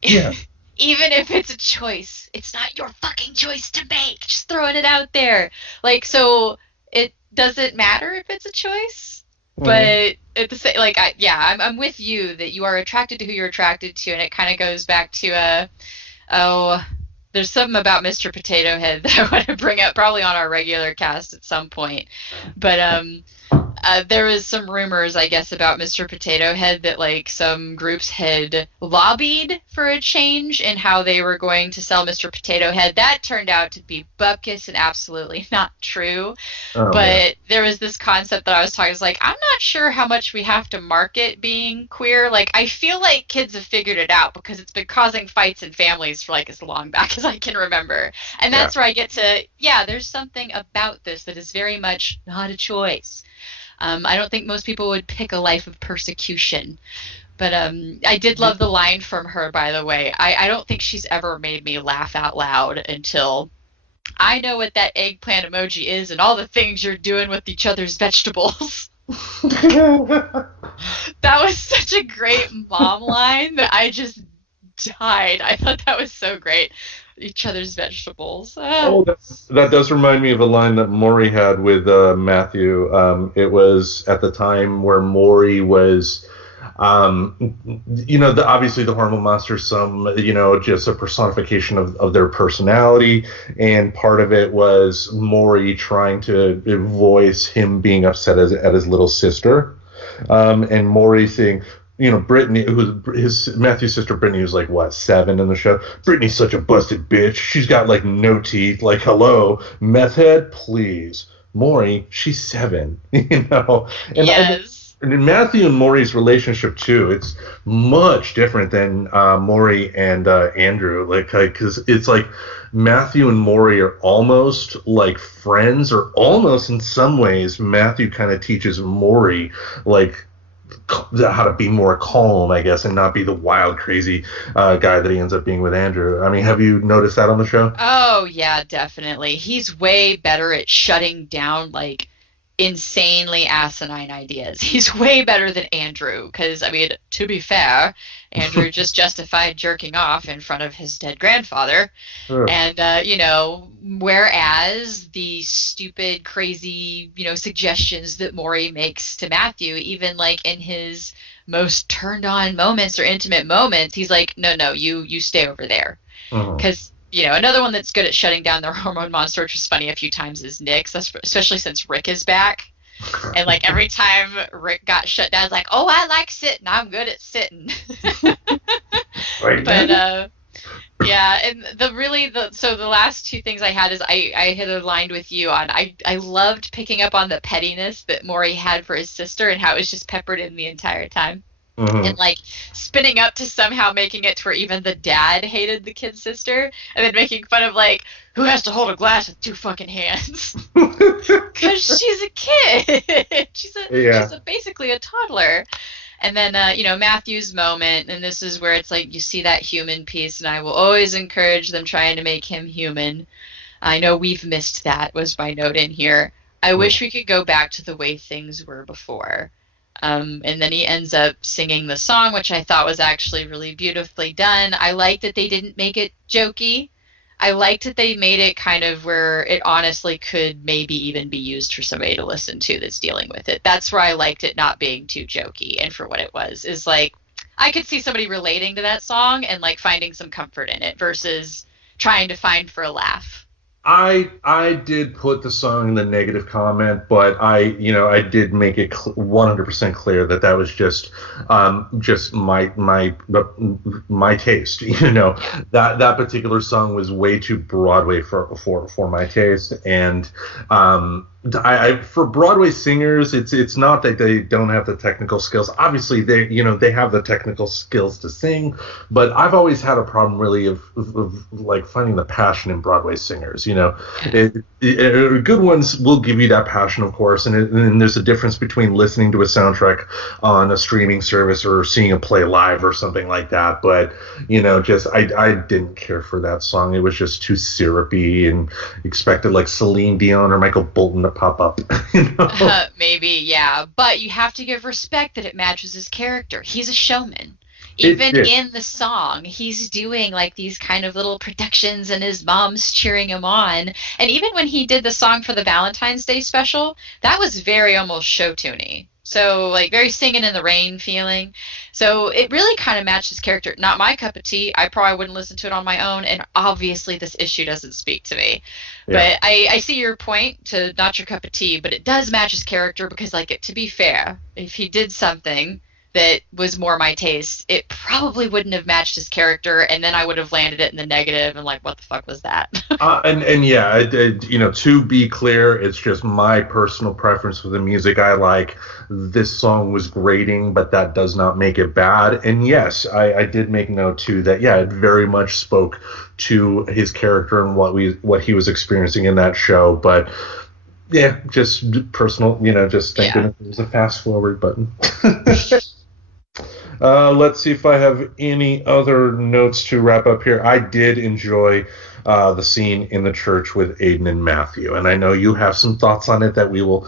Yeah. Even if it's a choice, it's not your fucking choice to make. Just throwing it out there. Like, so it doesn't matter if it's a choice, but at the same, like, I'm with you that you are attracted to who you're attracted to, and it kind of goes back to there's something about Mr. Potato Head that I want to bring up probably on our regular cast at some point, but there was some rumors, I guess, about Mr. Potato Head that like some groups had lobbied for a change in how they were going to sell Mr. Potato Head. That turned out to be bupkis and absolutely not true. But there was this concept that I was talking, it's like, I'm not sure how much we have to market being queer. Like, I feel like kids have figured it out because it's been causing fights in families for like as long back as I can remember. And that's where I get to, there's something about this that is very much not a choice. I don't think most people would pick a life of persecution. But I did love the line from her, by the way. I don't think she's ever made me laugh out loud until I know what that eggplant emoji is and all the things you're doing with each other's vegetables. That was such a great mom line that I just died. I thought that was so great. Each other's vegetables. That does remind me of a line that Maury had with Matthew. It was at the time where Maury was, obviously the hormone monster, just a personification of their personality, and part of it was Maury trying to voice him being upset at his little sister, and Maury saying, Brittany, his Matthew's sister Brittany was like, what, 7 in the show? Brittany's such a busted bitch. She's got like no teeth. Like, hello, meth head, please. Maury, she's 7, And yes. And in Matthew and Maury's relationship too, it's much different than Maury and Andrew. Because it's like Matthew and Maury are almost like friends, or almost in some ways, Matthew kind of teaches Maury like how to be more calm, I guess, and not be the wild, crazy guy that he ends up being with Andrew. I mean, have you noticed that on the show? Oh, yeah, definitely. He's way better at shutting down, like, insanely asinine ideas. He's way better than Andrew, because, I mean, to be fair, Andrew just justified jerking off in front of his dead grandfather. Sure. And, whereas the stupid, crazy, suggestions that Maury makes to Matthew, even, like, in his most turned-on moments or intimate moments, he's like, no, you stay over there. Because... another one that's good at shutting down their hormone monster, which was funny a few times, is Nick, especially since Rick is back. And, like, every time Rick got shut down, it's like, oh, I like sitting. I'm good at sitting. But, and the last two things I had is I had aligned with you on, I loved picking up on the pettiness that Maury had for his sister and how it was just peppered in the entire time. and like spinning up to somehow making it to where even the dad hated the kid's sister, and then making fun of like who has to hold a glass with two fucking hands because she's a kid. Yeah. She's basically a toddler. And then Matthew's moment, and this is where it's like you see that human piece, and I will always encourage them trying to make him human. I know we've missed that, was my note in here. I wish we could go back to the way things were before. And then he ends up singing the song, which I thought was actually really beautifully done. I liked that they didn't make it jokey. I liked that they made it kind of where it honestly could maybe even be used for somebody to listen to that's dealing with it. That's where I liked it not being too jokey. And for what it was, is like, I could see somebody relating to that song and like finding some comfort in it versus trying to find for a laugh. I did put the song in the negative comment, but I did make it 100% clear that was just my taste. That particular song was way too Broadway for my taste, and I for Broadway singers, it's not that they don't have the technical skills. Obviously, they have the technical skills to sing, but I've always had a problem really of like finding the passion in Broadway singers. Good ones will give you that passion, of course, and there's a difference between listening to a soundtrack on a streaming service or seeing a play live or something like that. But I didn't care for that song. It was just too syrupy and expected like Celine Dion or Michael Bolton to pop up. Maybe, yeah, but you have to give respect that it matches his character. He's a showman. Even in the song, he's doing like these kind of little productions and his mom's cheering him on. And even when he did the song for the Valentine's Day special, that was very almost show tuney. So like very Singing in the Rain feeling. So it really kind of matched his character. Not my cup of tea. I probably wouldn't listen to it on my own. And obviously this issue doesn't speak to me. Yeah. But I see your point to not your cup of tea, but it does match his character because like to be fair, if he did something that was more my taste, it probably wouldn't have matched his character, and then I would have landed it in the negative and like, what the fuck was that? To be clear, it's just my personal preference for the music I like. This song was grating, but that does not make it bad. And yes, I did make note too that it very much spoke to his character and what he was experiencing in that show. But yeah, just personal, just thinking if there was a fast forward button. Let's see if I have any other notes to wrap up here. I did enjoy the scene in the church with Aiden and Matthew, and I know you have some thoughts on it that we will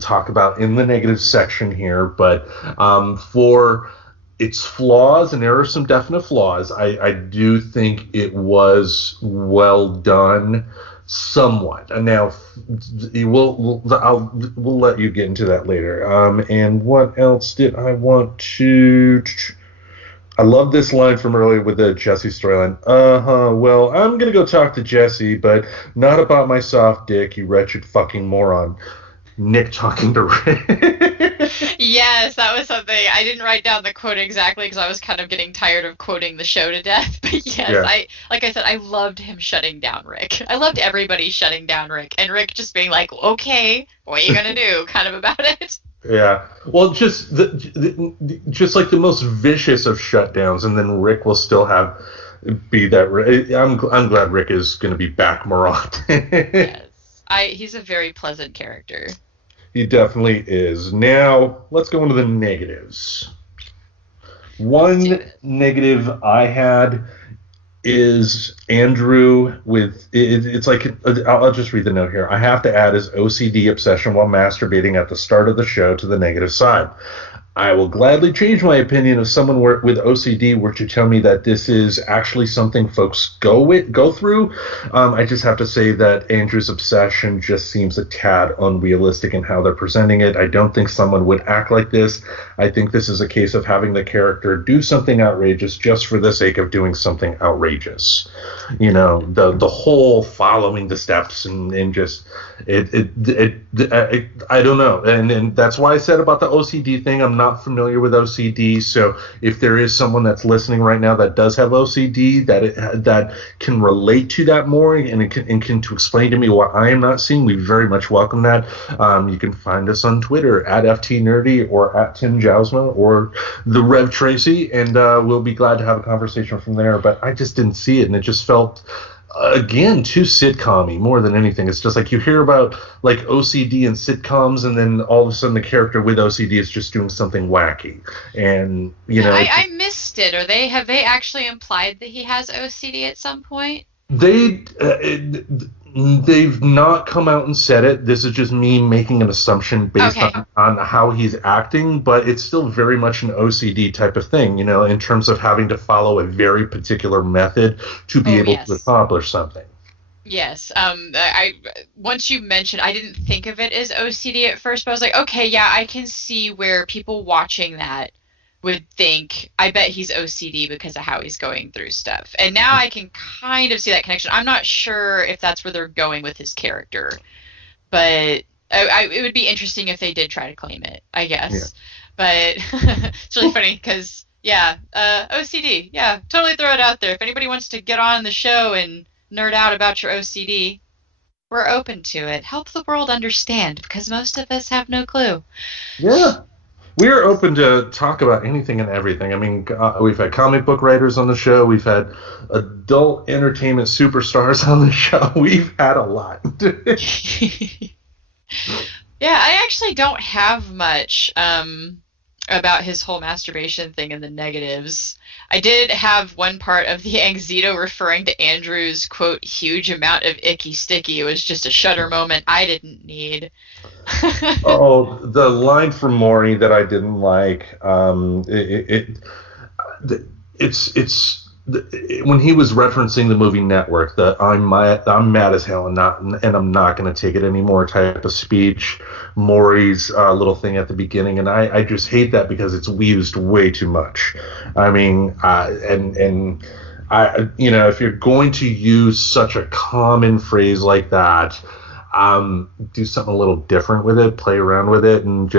talk about in the negative section here, but for its flaws, and there are some definite flaws, I do think it was well done. Somewhat. And now we'll let you get into that later. And what else did I want to? I love this line from earlier with the Jesse storyline. Well, I'm gonna go talk to Jesse, but not about my soft dick, you wretched fucking moron. Nick talking to Rick. Yes, that was something. I didn't write down the quote exactly because I was kind of getting tired of quoting the show to death. But yes, like I said, I loved him shutting down Rick. I loved everybody shutting down Rick, and Rick just being like, "Okay, what are you gonna do?" kind of about it. Yeah. Well, just like the most vicious of shutdowns, and then Rick will still be that. I'm glad Rick is going to be back more often. Yes, he's a very pleasant character. He definitely is. Now, let's go into the negatives. One negative I had is Andrew with... It's like... I'll just read the note here. I have to add his OCD obsession while masturbating at the start of the show to the negative side. I will gladly change my opinion if someone with OCD were to tell me that this is actually something folks go through. I just have to say that Andrew's obsession just seems a tad unrealistic in how they're presenting it. I don't think someone would act like this. I think this is a case of having the character do something outrageous just for the sake of doing something outrageous. The whole following the steps and just I don't know. And that's why I said about the OCD thing. I'm not not familiar with OCD, so if there is someone that's listening right now that does have OCD, that can relate to that more and can to explain to me what I am not seeing, we very much welcome that. You can find us on Twitter at FTNerdy or at Tim Jousma or the Rev Tracy, and we'll be glad to have a conversation from there. But I just didn't see it, and it just felt, again, too sitcom-y more than anything. It's just like you hear about like OCD and sitcoms, and then all of a sudden the character with OCD is just doing something wacky. And I missed it. Have they actually implied that he has OCD at some point? They've not come out and said it. This is just me making an assumption based on how he's acting, but it's still very much an OCD type of thing, in terms of having to follow a very particular method to be able to accomplish something. Yes. Once you mentioned, I didn't think of it as OCD at first, but I was like, okay, yeah, I can see where people watching that would think, I bet he's OCD because of how he's going through stuff. And now I can kind of see that connection. I'm not sure if that's where they're going with his character, but it would be interesting if they did try to claim it, I guess. Yeah. But it's really funny because, OCD. Yeah, totally throw it out there. If anybody wants to get on the show and nerd out about your OCD, we're open to it. Help the world understand, because most of us have no clue. Yeah. We're open to talk about anything and everything. I mean, we've had comic book writers on the show. We've had adult entertainment superstars on the show. We've had a lot. Yeah, I actually don't have much about his whole masturbation thing in the negatives. I did have one part of the Angzito referring to Andrew's, quote, huge amount of icky sticky. It was just a shudder moment I didn't need. The line from Maury that I didn't like, when he was referencing the movie Network, that I'm mad as hell and I'm not going to take it anymore type of speech. Maury's little thing at the beginning, and I just hate that because it's used way too much. I mean, if you're going to use such a common phrase like that, do something a little different with it, play around with it, and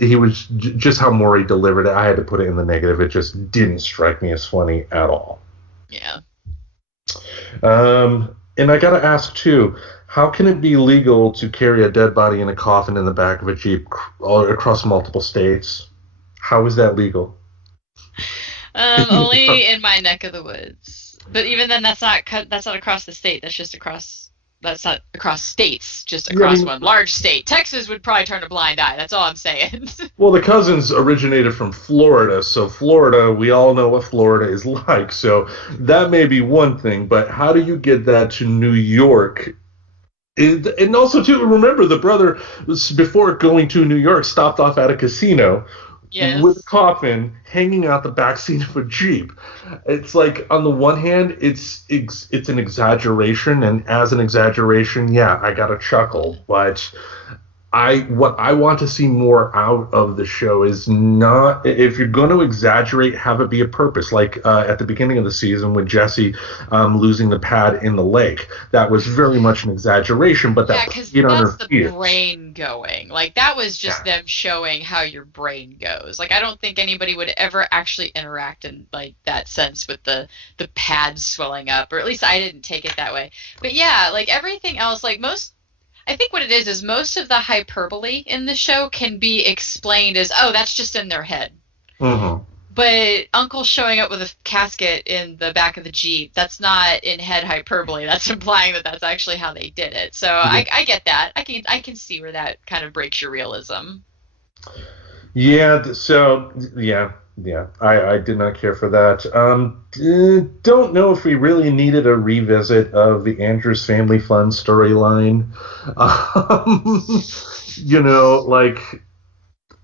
he was just how Maury delivered it. I had to put it in the negative. It just didn't strike me as funny at all. Yeah. And I gotta ask too, how can it be legal to carry a dead body in a coffin in the back of a Jeep across multiple states? How is that legal? Only in my neck of the woods. But even then, that's not across the state. That's not across states, just across one large state. Texas would probably turn a blind eye. That's all I'm saying. Well, the cousins originated from Florida, so Florida, we all know what Florida is like. So that may be one thing, but how do you get that to New York? And also, too, remember the brother, before going to New York, stopped off at a casino. Yes. With a coffin hanging out the backseat of a Jeep. It's like, on the one hand, it's an exaggeration, and as an exaggeration, yeah, I got a chuckle. But what I want to see more out of the show is not, if you're going to exaggerate, have it be a purpose. Like at the beginning of the season with Jesse losing the pad in the lake, that was very much an exaggeration, but because that's the brain going. Like, that was just them showing how your brain goes. Like, I don't think anybody would ever actually interact in like that sense with the pad swelling up, or at least I didn't take it that way. But yeah, like everything else, like I think what it is most of the hyperbole in the show can be explained as, oh, that's just in their head. Mm-hmm. But Uncle showing up with a casket in the back of the Jeep, that's not in-head hyperbole. That's implying that that's actually how they did it. So I get that. I can see where that kind of breaks your realism. Yeah, so, yeah. I did not care for that. Don't know if we really needed a revisit of the Andrews Family Fun storyline.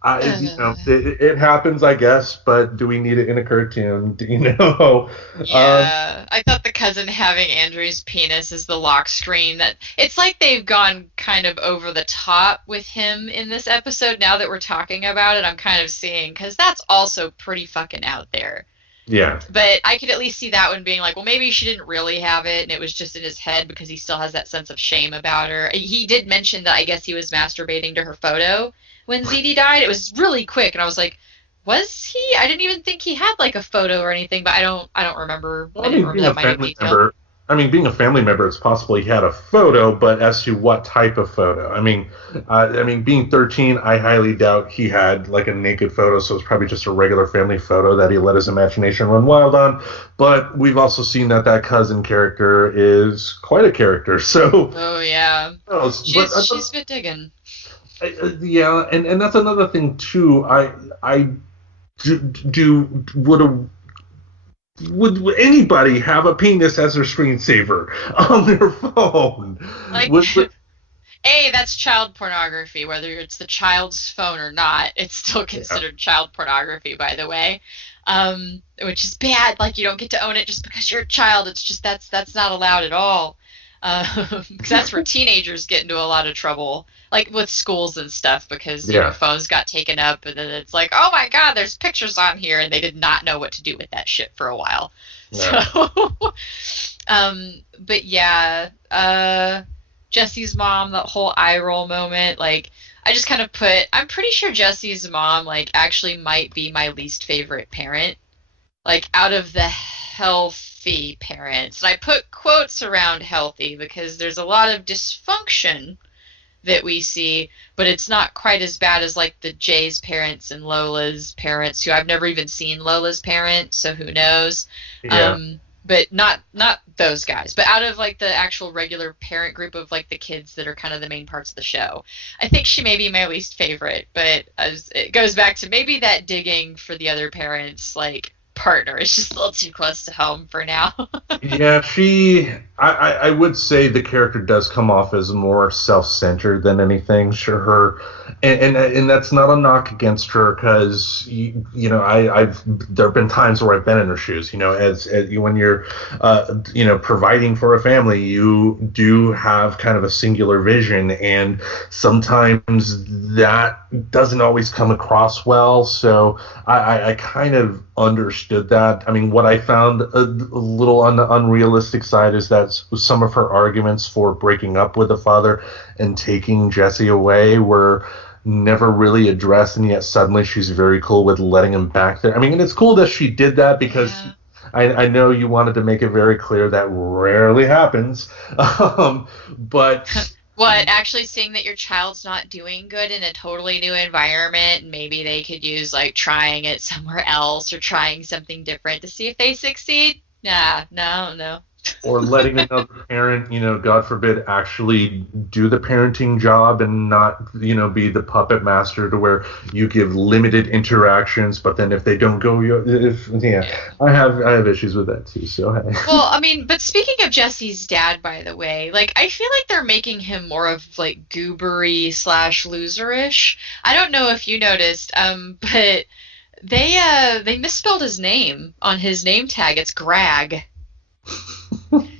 It happens, I guess, but do we need it in a cartoon? Do you know? Yeah, I thought the cousin having Andrew's penis as the lock screen, that it's like they've gone kind of over the top with him in this episode. Now that we're talking about it, I'm kind of seeing, because that's also pretty fucking out there. Yeah. But I could at least see that one being like, well, maybe she didn't really have it, and it was just in his head because he still has that sense of shame about her. He did mention that I guess he was masturbating to her photo when ZD died. It was really quick, and I was like, was he? I didn't even think he had like a photo or anything, but I don't remember. Well, I didn't remember that minute detail. Being a family member, it's possible he had a photo, but as to what type of photo? Being 13, I highly doubt he had like a naked photo, so it's probably just a regular family photo that he let his imagination run wild on. But we've also seen that cousin character is quite a character, so. Oh yeah, she's been digging. Yeah, and that's another thing too. I would anybody have a penis as their screensaver on their phone? Like, that's child pornography, whether it's the child's phone or not. It's still considered child pornography, by the way, which is bad. Like, you don't get to own it just because you're a child. It's just that's not allowed at all. Because that's where teenagers get into a lot of trouble, like with schools and stuff, because you know, phones got taken up, and then it's like, oh my God, there's pictures on here, and they did not know what to do with that shit for a while. Yeah. So, but yeah, Jesse's mom, that whole eye roll moment, like, I just kind of I'm pretty sure Jesse's mom, like, actually might be my least favorite parent, like, out of the healthy parents. And I put quotes around healthy because there's a lot of dysfunction that we see, but it's not quite as bad as like the Jay's parents and Lola's parents, who I've never even seen Lola's parents, so who knows. Yeah. But not those guys, but out of like the actual regular parent group of like the kids that are kind of the main parts of the show, I think she may be my least favorite. But it goes back to maybe that digging for the other parents, like, partner is just a little too close to home for now. Yeah, I would say the character does come off as more self-centered than anything. Sure, and that's not a knock against her, because there have been times where I've been in her shoes. You know, as when you're providing for a family, you do have kind of a singular vision, and sometimes that doesn't always come across well. So I kind of understood that. I mean, what I found a little on the unrealistic side is that some of her arguments for breaking up with the father and taking Jesse away were never really addressed, and yet suddenly she's very cool with letting him back there. I mean, and it's cool that she did that, because I know you wanted to make it very clear that rarely happens, but... What, actually seeing that your child's not doing good in a totally new environment, and maybe they could use, like, trying it somewhere else or trying something different to see if they succeed? Nah, no. Or letting another parent, God forbid, actually do the parenting job and not, be the puppet master, to where you give limited interactions, but then if they don't go, I have issues with that too. So hey. Well, I mean, but speaking of Jesse's dad, by the way, like, I feel like they're making him more of like goobery / loserish. I don't know if you noticed, but they misspelled his name on his name tag. It's Grag.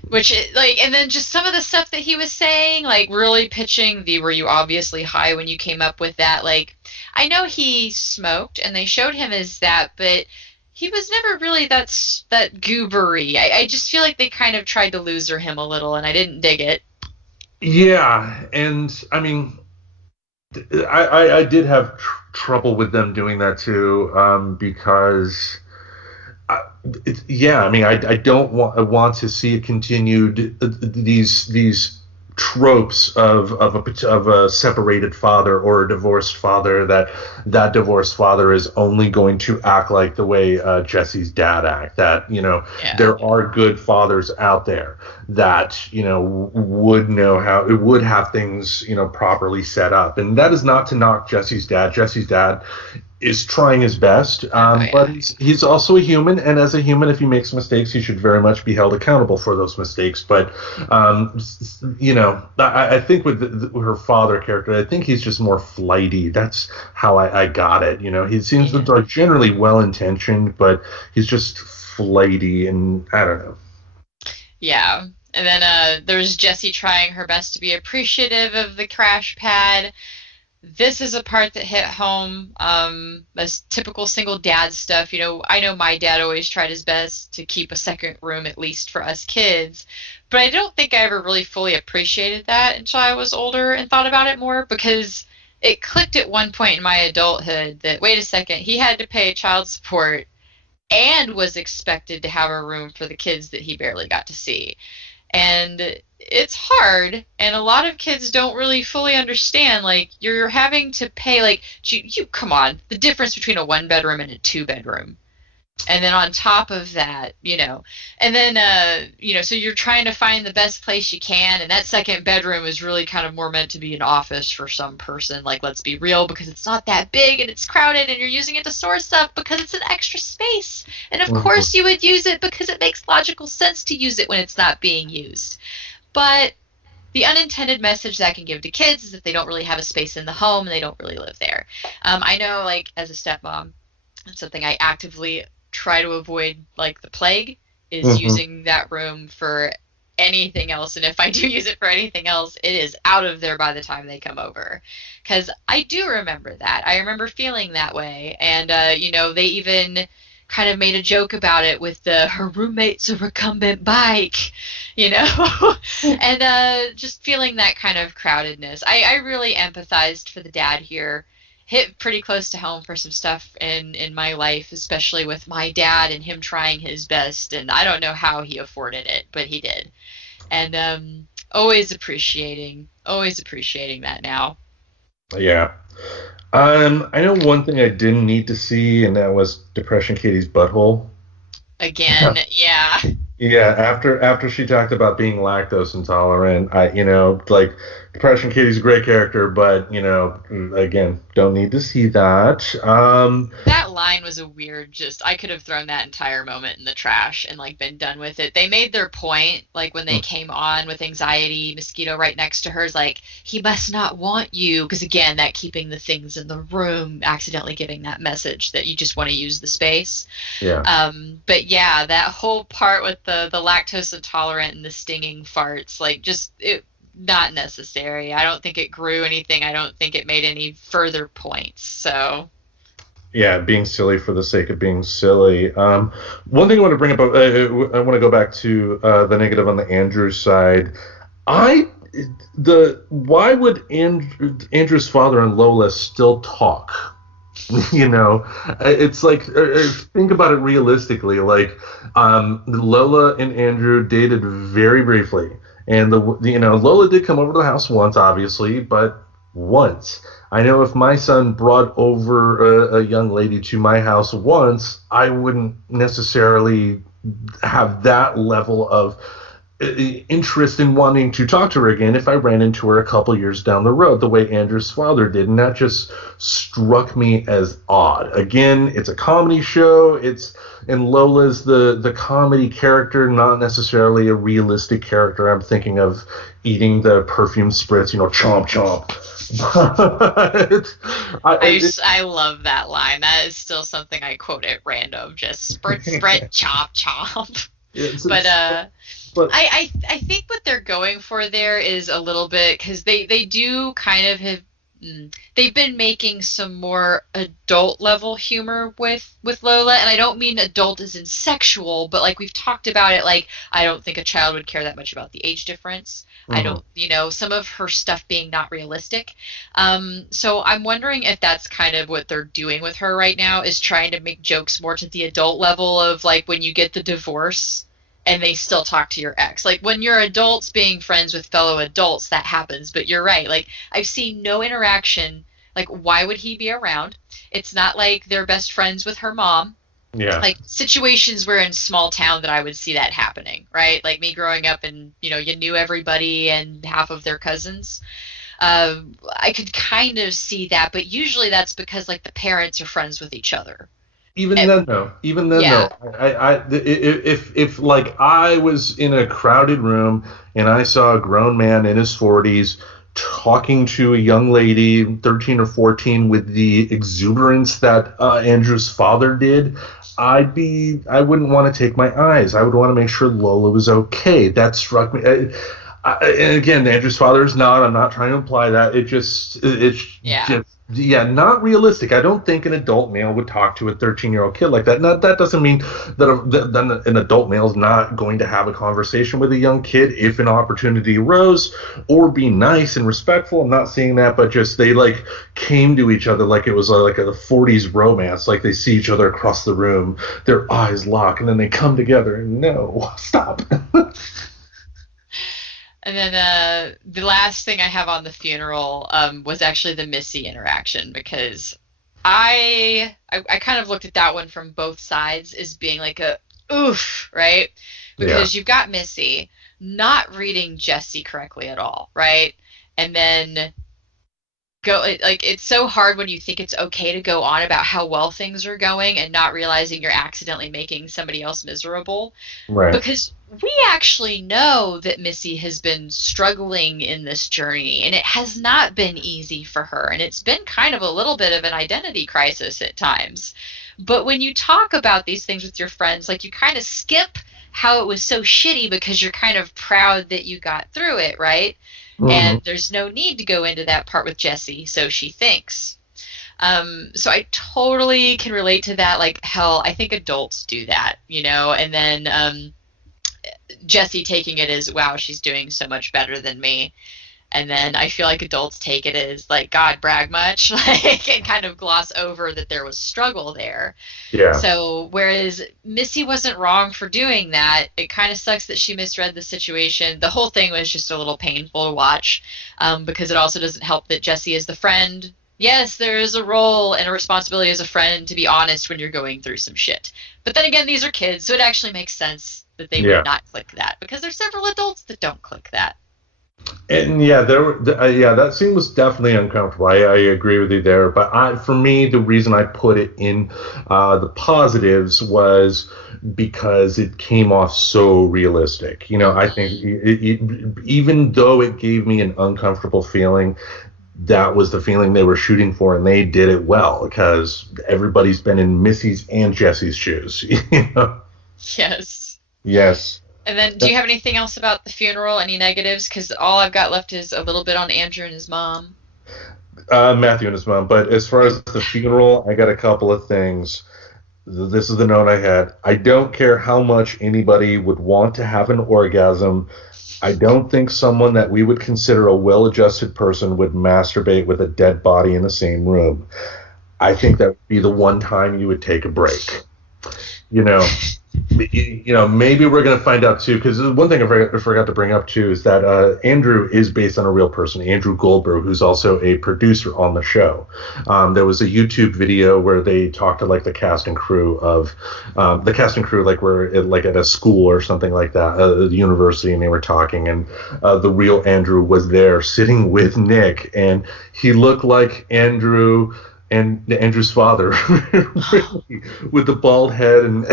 Which, like, and then just some of the stuff that he was saying, like, really pitching were you obviously high when you came up with that? Like, I know he smoked and they showed him as that, but he was never really that goobery. I just feel like they kind of tried to loser him a little, and I didn't dig it. Yeah, and I mean, I did have trouble with them doing that too, because... I don't want to see it continued. These tropes of a separated father or a divorced father, that divorced father is only going to act like the way Jesse's dad act. That there are good fathers out there that would know how it would have things properly set up, and that is not to knock Jesse's dad. Jesse's dad is trying his best, but he's also a human, and as a human, if he makes mistakes, he should very much be held accountable for those mistakes. But I think with her father character, I think he's just more flighty. That's how I got it. He seems like generally well intentioned, but he's just flighty, and I don't know. Yeah. And then there's Jessie trying her best to be appreciative of the crash pad. this is a part that hit home. As typical single dad stuff. I know my dad always tried his best to keep a second room at least for us kids, but I don't think I ever really fully appreciated that until I was older and thought about it more, because it clicked at one point in my adulthood that, wait a second, he had to pay child support and was expected to have a room for the kids that he barely got to see. And it's hard, and a lot of kids don't really fully understand, like, you're having to pay, like, you come on, the difference between a one bedroom and a two bedroom. And then on top of that, and then, so you're trying to find the best place you can. And that second bedroom is really kind of more meant to be an office for some person. Like, let's be real, because it's not that big and it's crowded and you're using it to store stuff because it's an extra space. And of course you would use it because it makes logical sense to use it when it's not being used. But the unintended message that can give to kids is that they don't really have a space in the home and they don't really live there. I know, like, as a stepmom, it's something I actively try to avoid like the plague, is using that room for anything else. And if I do use it for anything else, it is out of there by the time they come over. Because I do remember that. I remember feeling that way. And, they even kind of made a joke about it with her roommate's a recumbent bike, and just feeling that kind of crowdedness. I really empathized for the dad here. Hit pretty close to home for some stuff in my life, especially with my dad and him trying his best. And I don't know how he afforded it, but he did. And always appreciating that now. Yeah. I know one thing I didn't need to see, and that was Depression Katie's butthole. Again, yeah. Yeah, after she talked about being lactose intolerant, Depression Katie's a great character, but, again, don't need to see that. That line was a weird, I could have thrown that entire moment in the trash and, like, been done with it. They made their point, like, when they came on with anxiety, Mosquito right next to her is like, he must not want you, because, again, that keeping the things in the room, accidentally giving that message that you just want to use the space. Yeah. But, yeah, that whole part with the lactose intolerant and the stinging farts, like, not necessary. I don't think it grew anything. I don't think it made any further points. So, yeah, being silly for the sake of being silly. One thing I want to bring up, I want to go back to the negative on the Andrew side. Why would Andrew's father and Lola still talk? It's like, think about it realistically. Like, Lola and Andrew dated very briefly. And Lola did come over to the house once, obviously, but once. I know if my son brought over a young lady to my house once, I wouldn't necessarily have that level of interest in wanting to talk to her again if I ran into her a couple years down the road, the way Andrew's father did. And that just struck me as odd. Again, it's a comedy show. And Lola's the comedy character, not necessarily a realistic character. I'm thinking of eating the perfume spritz, chomp chomp. I love that line. That is still something I quote at random. Just spritz, chomp chomp. But I think what they're going for there is a little bit, because they do kind of have, they've been making some more adult level humor with Lola, and I don't mean adult as in sexual, but like we've talked about it, like I don't think a child would care that much about the age difference. I don't, some of her stuff being not realistic. So I'm wondering if that's kind of what they're doing with her right now, is trying to make jokes more to the adult level of like when you get the divorce and they still talk to your ex. Like when you're adults being friends with fellow adults, that happens. But you're right. Like I've seen no interaction. Like why would he be around? It's not like they're best friends with her mom. Yeah. Like situations where in small town that I would see that happening, right? Like me growing up and, you knew everybody and half of their cousins. I could kind of see that, but usually that's because like the parents are friends with each other. Even then, though, if like I was in a crowded room and I saw a grown man in his 40s talking to a young lady, 13 or 14, with the exuberance that Andrew's father did, I wouldn't want to take my eyes. I would want to make sure Lola was okay. That struck me. And again, Andrew's father is not. I'm not trying to imply that. It's just, yeah, not realistic. I don't think an adult male would talk to a 13-year-old kid like that. Now, that doesn't mean that an adult male is not going to have a conversation with a young kid if an opportunity arose, or be nice and respectful. I'm not saying that, but just they like came to each other like it was like a 40s romance. Like they see each other across the room, their eyes lock, and then they come together. No, stop. And then the last thing I have on the funeral was actually the Missy interaction, because I kind of looked at that one from both sides as being like a oof, right? Because you've got Missy not reading Jesse correctly at all, right? And then it's so hard when you think it's okay to go on about how well things are going and not realizing you're accidentally making somebody else miserable. Right. Because we actually know that Missy has been struggling in this journey, and it has not been easy for her, and it's been kind of a little bit of an identity crisis at times. But when you talk about these things with your friends, like, you kind of skip how it was so shitty because you're kind of proud that you got through it, right? Mm-hmm. And there's no need to go into that part with Jessie, so she thinks. So I totally can relate to that. Like, hell, I think adults do that, and then Jessie taking it as, wow, she's doing so much better than me. And then I feel like adults take it as, like, God, brag much, like, and kind of gloss over that there was struggle there. Yeah. So whereas Missy wasn't wrong for doing that, it kind of sucks that she misread the situation. The whole thing was just a little painful to watch, because it also doesn't help that Jessie is the friend. Yes, there is a role and a responsibility as a friend to be honest when you're going through some shit. But then again, these are kids, so it actually makes sense that they would not click that, because there's several adults that don't click that. And that scene was definitely uncomfortable. I agree with you there. But for me, the reason I put it in the positives was because it came off so realistic. I think even though it gave me an uncomfortable feeling, that was the feeling they were shooting for, and they did it well, because everybody's been in Missy's and Jessie's shoes. Yes. Yes. And then, do you have anything else about the funeral? Any negatives? Because all I've got left is a little bit on Andrew and his mom. Matthew and his mom. But as far as the funeral, I got a couple of things. This is the note I had. I don't care how much anybody would want to have an orgasm. I don't think someone that we would consider a well-adjusted person would masturbate with a dead body in the same room. I think that would be the one time you would take a break. Maybe we're going to find out too, because one thing I forgot to bring up too is that Andrew is based on a real person, Andrew Goldberg, who's also a producer on the show. There was a YouTube video where they talked to like the cast and crew like were like at a school or something like that, the university, and they were talking, and the real Andrew was there sitting with Nick, and he looked like Andrew and Andrew's father, really, with the bald head and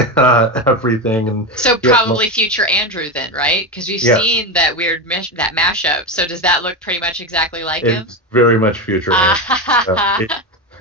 everything. And so probably future Andrew then, right? Because we've seen that weird that mashup. So does that look pretty much exactly like him? It's very much future Andrew.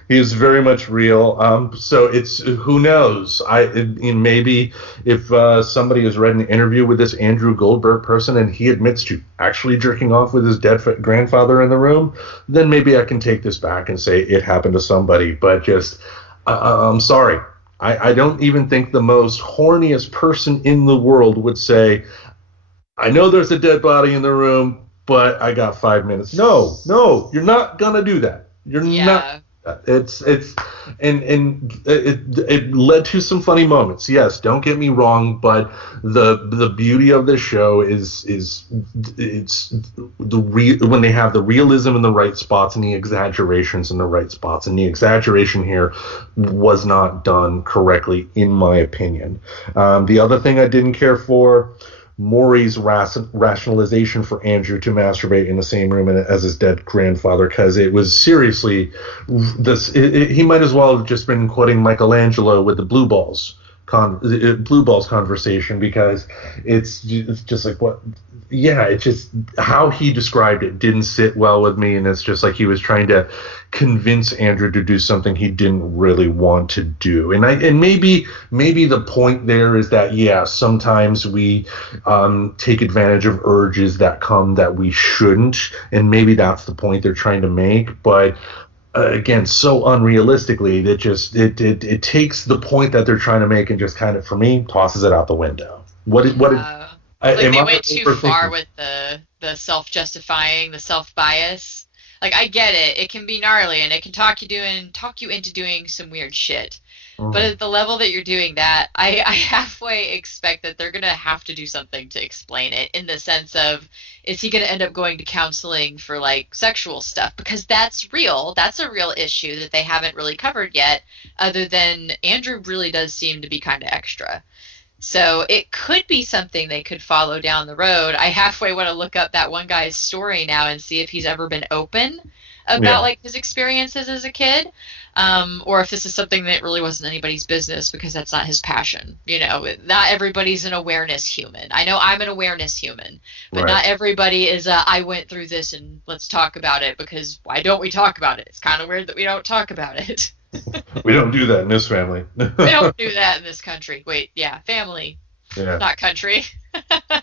He is very much real. So it's, who knows? Maybe if somebody has read an interview with this Andrew Goldberg person and he admits to actually jerking off with his dead grandfather in the room, then maybe I can take this back and say it happened to somebody. But just, I'm sorry. I don't even think the most horniest person in the world would say, I know there's a dead body in the room, but I got 5 minutes. No, you're not gonna do that. You're not. It led to some funny moments. Yes, don't get me wrong, but the beauty of this show is when they have the realism in the right spots and the exaggerations in the right spots, and the exaggeration here was not done correctly, in my opinion. The other thing I didn't care for, Maury's rationalization for Andrew to masturbate in the same room as his dead grandfather, because it was seriously he might as well have just been quoting Michelangelo with the blue balls conversation, because it's just like, what? Yeah, it's just how he described it didn't sit well with me, and it's just like he was trying to convince Andrew to do something he didn't really want to do. And maybe the point there is that, yeah, sometimes we take advantage of urges that come that we shouldn't, and maybe that's the point they're trying to make. But again, so unrealistically, it takes the point that they're trying to make and just kind of, for me, tosses it out the window. Like they went too far with the self-justifying, the self-bias. Like, I get it. It can be gnarly and it can talk you into doing some weird shit. Mm-hmm. But at the level that you're doing that, I halfway expect that they're going to have to do something to explain it, in the sense of, is he going to end up going to counseling for, like, sexual stuff? Because that's real. That's a real issue that they haven't really covered yet, other than Andrew really does seem to be kind of extra. So it could be something they could follow down the road. I halfway want to look up that one guy's story now and see if he's ever been open about like his experiences as a kid, or if this is something that really wasn't anybody's business because that's not his passion. You know, not everybody's an awareness human. I know I'm an awareness human, but not everybody is I went through this and let's talk about it, because why don't we talk about it? It's kind of weird that we don't talk about it. We don't do that in this family. We don't do that in this country. Wait, yeah, family, not country. I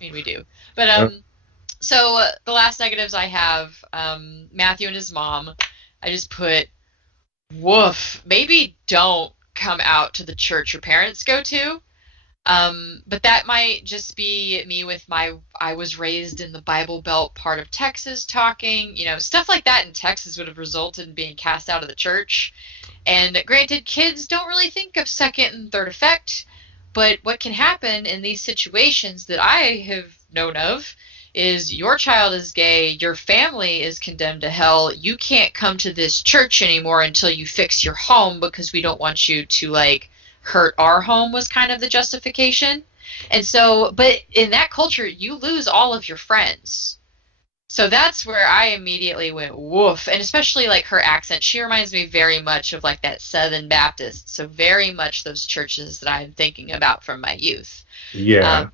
mean, we do. But so the last negatives I have, Matthew and his mom, I just put, woof, maybe don't come out to the church your parents go to. But that might just be me with I was raised in the Bible Belt part of Texas talking, you know, stuff like that in Texas would have resulted in being cast out of the church. And granted, kids don't really think of second and third effect, but what can happen in these situations that I have known of is your child is gay, your family is condemned to hell, you can't come to this church anymore until you fix your home because we don't want you to, like, hurt our home, was kind of the justification. And so, but in that culture, you lose all of your friends. So that's where I immediately went, woof. And especially, like, her accent, she reminds me very much of, like, that Southern Baptist. So very much those churches that I'm thinking about from my youth. Yeah.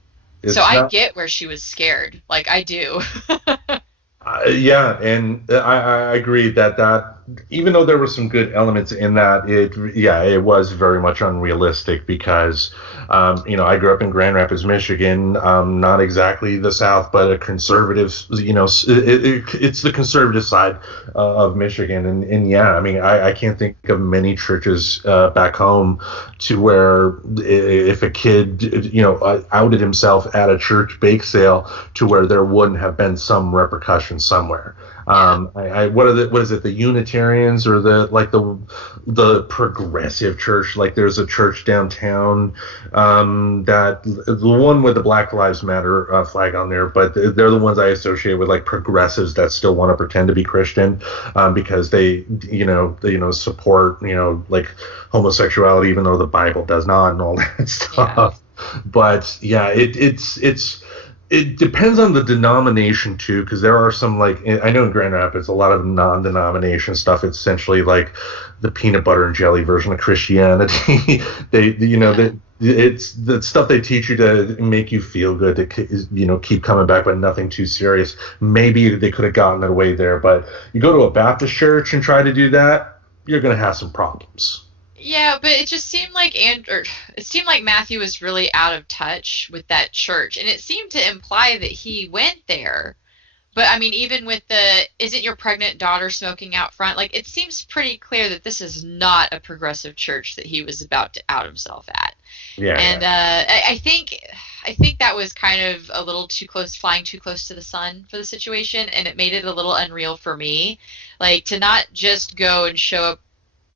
So I get where she was scared. Like, I do. Yeah, and I agree that even though there were some good elements in that, it was very much unrealistic because, I grew up in Grand Rapids, Michigan, not exactly the South, but a conservative, it's the conservative side of Michigan. And yeah, I mean, I can't think of many churches back home to where if a kid, outed himself at a church bake sale, to where there wouldn't have been some repercussion somewhere. What is it, the Unitarians or the progressive church? Like, there's a church downtown, that the one with the Black Lives Matter flag on there, but they're the ones I associate with, like, progressives that still want to pretend to be Christian, because they support, like, homosexuality, even though the Bible does not, and all that stuff. Yeah. But yeah, it depends on the denomination too, because there are some, like, I know in Grand Rapids a lot of non-denomination stuff. It's essentially like the peanut butter and jelly version of Christianity. It's the stuff they teach you to make you feel good, to keep coming back, but nothing too serious. Maybe they could have gotten it away there, but you go to a Baptist church and try to do that, you're going to have some problems. Yeah, but it just seemed like Matthew was really out of touch with that church, and it seemed to imply that he went there. But I mean, even with the "isn't your pregnant daughter smoking out front?" like, it seems pretty clear that this is not a progressive church that he was about to out himself at. Yeah. And I think that was kind of a little too close, flying too close to the sun for the situation, and it made it a little unreal for me, like, to not just go and show up.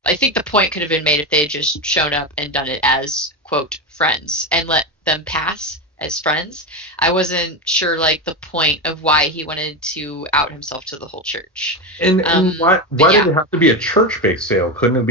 I think the point could have been made if they had just shown up and done it as, quote, friends and let them pass as friends. I wasn't sure, like, the point of why he wanted to out himself to the whole church. And why did it have to be a church bake sale? Couldn't have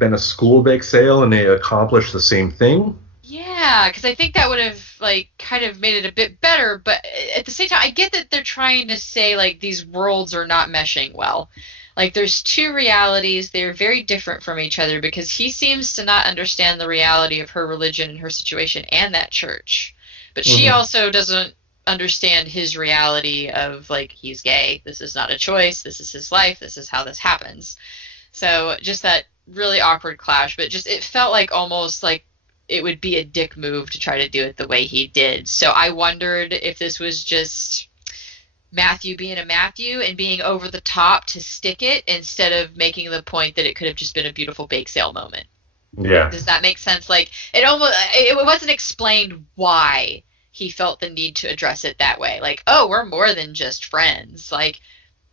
been a school bake sale, and they accomplished the same thing? Yeah, because I think that would have, like, kind of made it a bit better. But at the same time, I get that they're trying to say, like, these worlds are not meshing well. Like, there's two realities. They're very different from each other, because he seems to not understand the reality of her religion and her situation and that church. But she also doesn't understand his reality of, like, he's gay. This is not a choice. This is his life. This is how this happens. So just that really awkward clash, but just it felt like almost like it would be a dick move to try to do it the way he did. So I wondered if this was just Matthew being a Matthew and being over the top to stick it instead of making the point that it could have just been a beautiful bake sale moment. Yeah. Does that make sense? Like, it wasn't explained why he felt the need to address it that way. Like, oh, we're more than just friends. Like,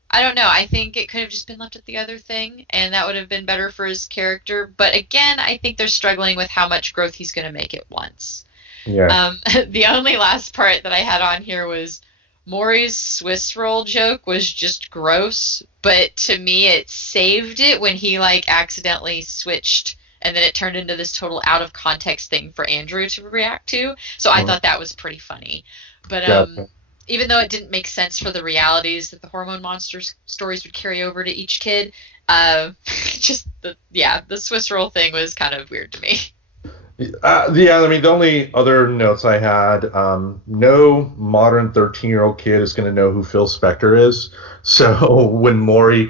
I don't know. I think it could have just been left at the other thing, and that would have been better for his character. But again, I think they're struggling with how much growth he's going to make at once. Yeah. The only last part that I had on here was Maury's Swiss roll joke was just gross, but to me it saved it when he, like, accidentally switched, and then it turned into this total out of context thing for Andrew to react to. So I thought that was pretty funny. But even though it didn't make sense for the realities that the hormone monsters stories would carry over to each kid, just the Swiss roll thing was kind of weird to me. Yeah, I mean, the only other notes I had, no modern 13-year-old kid is going to know who Phil Spector is. So when Maury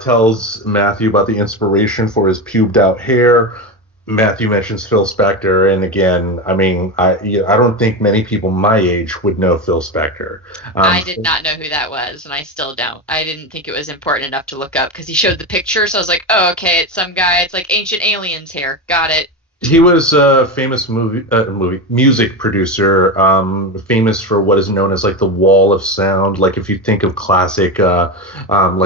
tells Matthew about the inspiration for his pubed out hair, Matthew mentions Phil Spector, and again, I mean, I don't think many people my age would know Phil Spector. I did not know who that was, and I still don't. I didn't think it was important enough to look up because he showed the picture, so I was like, oh, okay, it's some guy. It's like Ancient Aliens hair. Got it. He was a famous music producer, famous for what is known as like the wall of sound. Like if you think of classic, like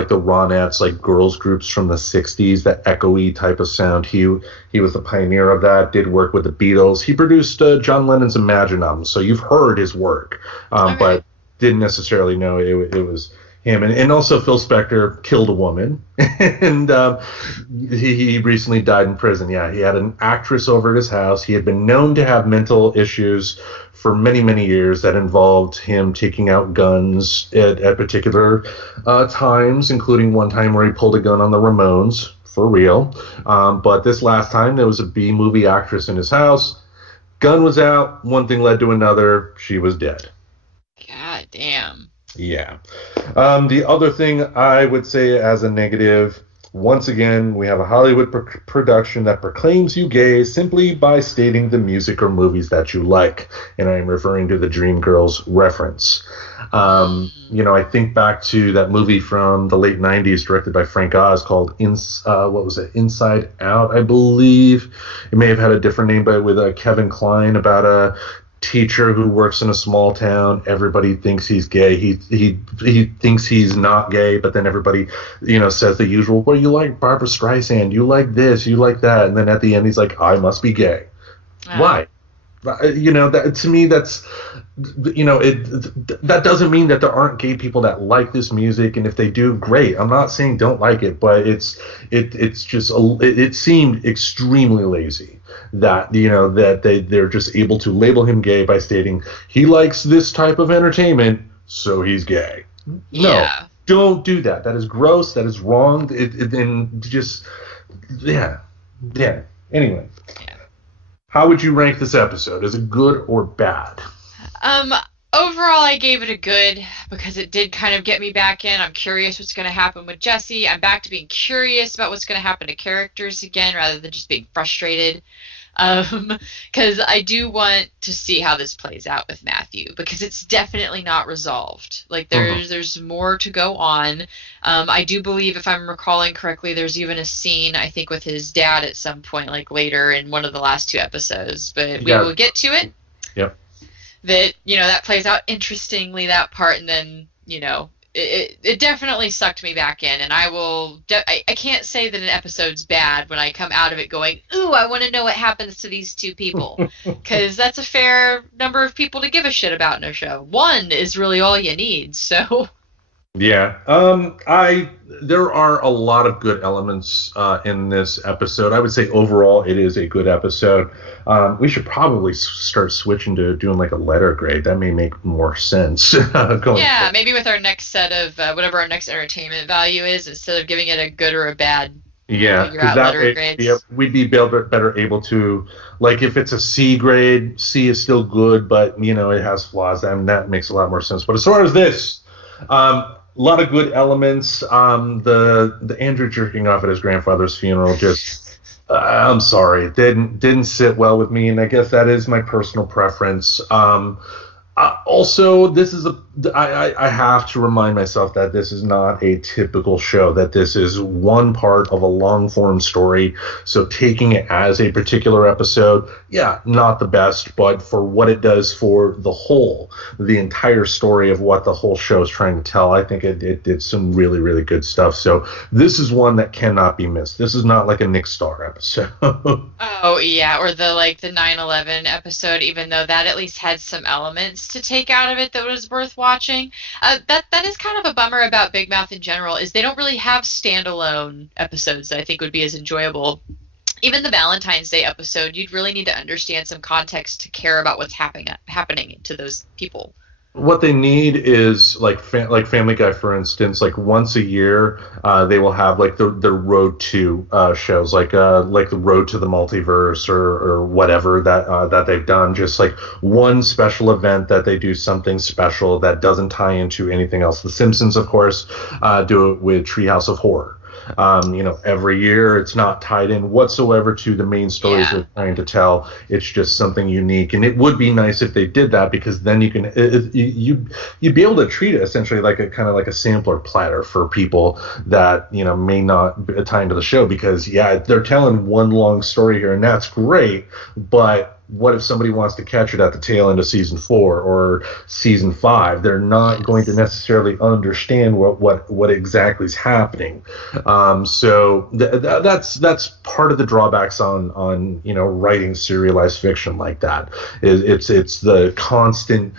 the Ronettes, like girls groups from the 60s, that echoey type of sound. He was the pioneer of that, did work with the Beatles. He produced John Lennon's Imagine Album, so you've heard his work, but didn't necessarily know it was him. And also Phil Spector killed a woman, and he recently died in prison. Yeah, he had an actress over at his house. He had been known to have mental issues for many, many years that involved him taking out guns at particular times, including one time where he pulled a gun on the Ramones, for real. But this last time, there was a B-movie actress in his house. Gun was out. One thing led to another. She was dead. God damn. Yeah. The other thing I would say as a negative, once again, we have a Hollywood production that proclaims you gay simply by stating the music or movies that you like. And I'm referring to the Dreamgirls reference. I think back to that movie from the late 90s directed by Frank Oz called Inside Out, I believe. It may have had a different name, but with Kevin Kline, about a teacher who works in a small town. Everybody thinks he's gay. He thinks he's not gay, but then everybody, says the usual, well, you like Barbra Streisand, you like this, you like that, and then at the end he's like, I must be gay. Why? That, to me, that's, that doesn't mean that there aren't gay people that like this music, and if they do, great. I'm not saying don't like it, but it's just it seemed extremely lazy that that they're just able to label him gay by stating he likes this type of entertainment, so he's gay. No, don't do that. That is gross. That is wrong. Anyway. How would you rank this episode? Is it good or bad? Overall, I gave it a good because it did kind of get me back in. I'm curious what's going to happen with Jesse. I'm back to being curious about what's going to happen to characters again rather than just being frustrated. Because I do want to see how this plays out with Matthew because it's definitely not resolved. Like there's more to go on. I do believe, if I'm recalling correctly, there's even a scene I think with his dad at some point, like later in one of the last two episodes. But we will get to it. Yep. That plays out interestingly, that part, and then it definitely sucked me back in, and I can't say that an episode's bad when I come out of it going, ooh, I want to know what happens to these two people, because that's a fair number of people to give a shit about in a show. One is really all you need, so... Yeah, there are a lot of good elements in this episode. I would say overall it is a good episode. We should probably start switching to doing like a letter grade. That may make more sense. Maybe with our next set of whatever our next entertainment value is, instead of giving it a good or a bad Yeah, figure because out that letter way, yeah, grades. we'd be better able to, like, if it's a C grade, C is still good, but it has flaws, and that makes a lot more sense. But as far as this, a lot of good elements. The Andrew jerking off at his grandfather's funeral just, I'm sorry, didn't sit well with me, and I guess that is my personal preference. Also, this is I have to remind myself that this is not a typical show, that this is one part of a long form story. So taking it as a particular episode, yeah, not the best, but for what it does for the entire story of what the whole show is trying to tell, I think it did some really, really good stuff. So this is one that cannot be missed. This is not like a Nick Star episode. Oh yeah, or the 9/11 episode, even though that at least had some elements to take out of it that was worth watching. That is kind of a bummer about Big Mouth in general, is they don't really have standalone episodes that I think would be as enjoyable. Even the Valentine's Day episode, you'd really need to understand some context to care about what's happening to those people. What they need is like Family Guy, for instance. Like once a year, they will have like the Road to shows, like the Road to the Multiverse or whatever that they've done. Just like one special event that they do something special that doesn't tie into anything else. The Simpsons, of course, do it with Treehouse of Horror. Every year it's not tied in whatsoever to the main stories Yeah. they're trying to tell. It's just something unique, and it would be nice if they did that, because then you can you'd be able to treat it essentially like a kind of like a sampler platter for people that may not tie into the show, because yeah, they're telling one long story here, and that's great, but what if somebody wants to catch it at the tail end of season 4 or season 5? They're not going to necessarily understand what exactly is happening. So that's part of the drawbacks on writing serialized fiction like that. It's the constant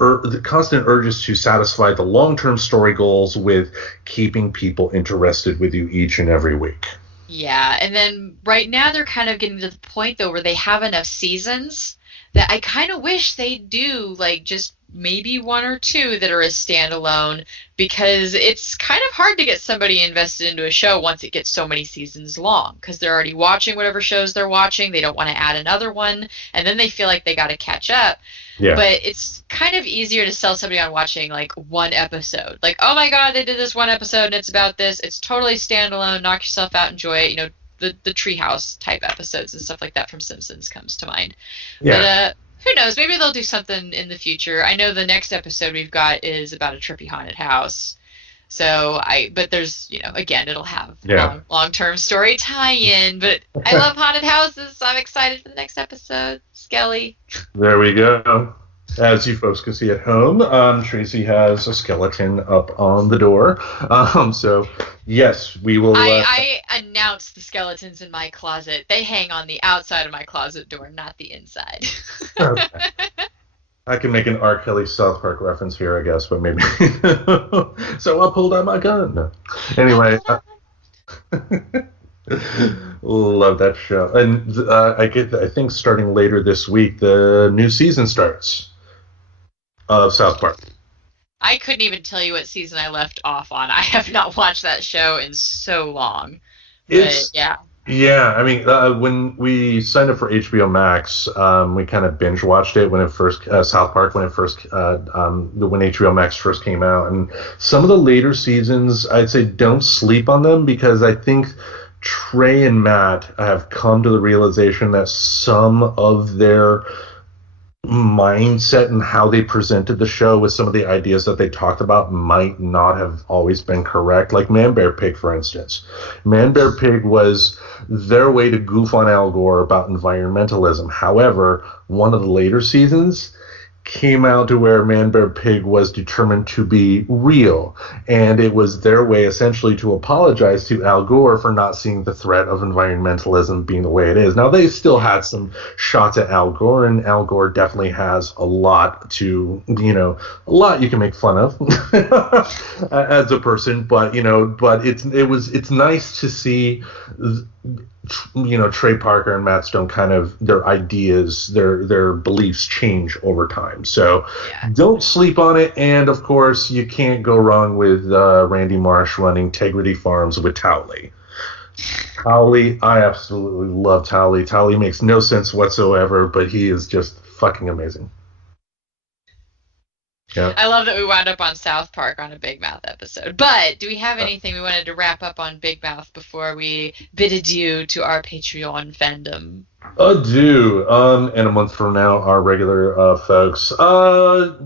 urges to satisfy the long-term story goals with keeping people interested with you each and every week. Yeah, and then right now they're kind of getting to the point though where they have enough seasons that I kind of wish they do like just maybe one or two that are a standalone, because it's kind of hard to get somebody invested into a show once it gets so many seasons long, because they're already watching whatever shows they're watching. They don't want to add another one, and then they feel like they got to catch up. Yeah. But it's kind of easier to sell somebody on watching like one episode. Like, oh my God, they did this one episode and it's about this. It's totally standalone. Knock yourself out, enjoy it. The Treehouse type episodes and stuff like that from Simpsons comes to mind. Yeah. But who knows? Maybe they'll do something in the future. I know the next episode we've got is about a trippy haunted house. But there's, again, it'll have long-term story tie-in. But I love haunted houses, so I'm excited for the next episode. Skelly. There we go. As you folks can see at home, Tracy has a skeleton up on the door. So, yes, we will... I announced the skeletons in my closet. They hang on the outside of my closet door, not the inside. Okay. I can make an R. Kelly South Park reference here, I guess, but maybe... So I pulled out my gun. No. Anyway... Love that show. And I think starting later this week, the new season starts of South Park. I couldn't even tell you what season I left off on. I have not watched that show in so long. But yeah. Yeah, I mean, when we signed up for HBO Max, we kind of binge watched it when it first South Park when HBO Max first came out, and some of the later seasons, I'd say don't sleep on them, because I think Trey and Matt have come to the realization that some of their mindset and how they presented the show with some of the ideas that they talked about might not have always been correct. Like Man Bear Pig, for instance. Man Bear Pig was their way to goof on Al Gore about environmentalism. However, one of the later seasons came out to where Man Bear Pig was determined to be real, and it was their way essentially to apologize to Al Gore for not seeing the threat of environmentalism being the way it is. Now, they still had some shots at Al Gore, and Al Gore definitely has a lot you can make fun of as a person, but it's nice to see Trey Parker and Matt Stone kind of their ideas, their beliefs change over time. So don't sleep on it. And of course, you can't go wrong with Randy Marsh running Integrity Farms with Towley. Towley, I absolutely love Towley. Towley makes no sense whatsoever, but he is just fucking amazing. Yeah. I love that we wound up on South Park on a Big Mouth episode. But do we have anything we wanted to wrap up on Big Mouth before we bid adieu to our Patreon fandom? Adieu. And a month from now, our regular folks. Not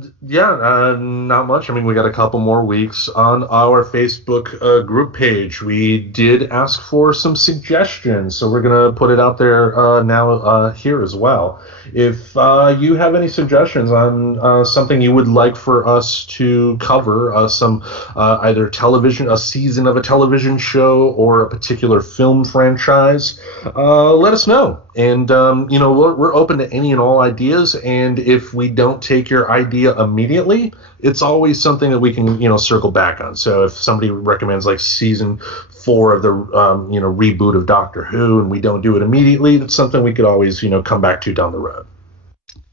much. I mean, we got a couple more weeks on our Facebook group page. We did ask for some suggestions, so we're going to put it out there now here as well. If you have any suggestions on something you would like for us to cover, some either a season of a television show or a particular film franchise, let us know. And, we're open to any and all ideas. And if we don't take your idea immediately, it's always something that we can, circle back on. So if somebody recommends like season 4 of the, reboot of Doctor Who and we don't do it immediately, that's something we could always, come back to down the road.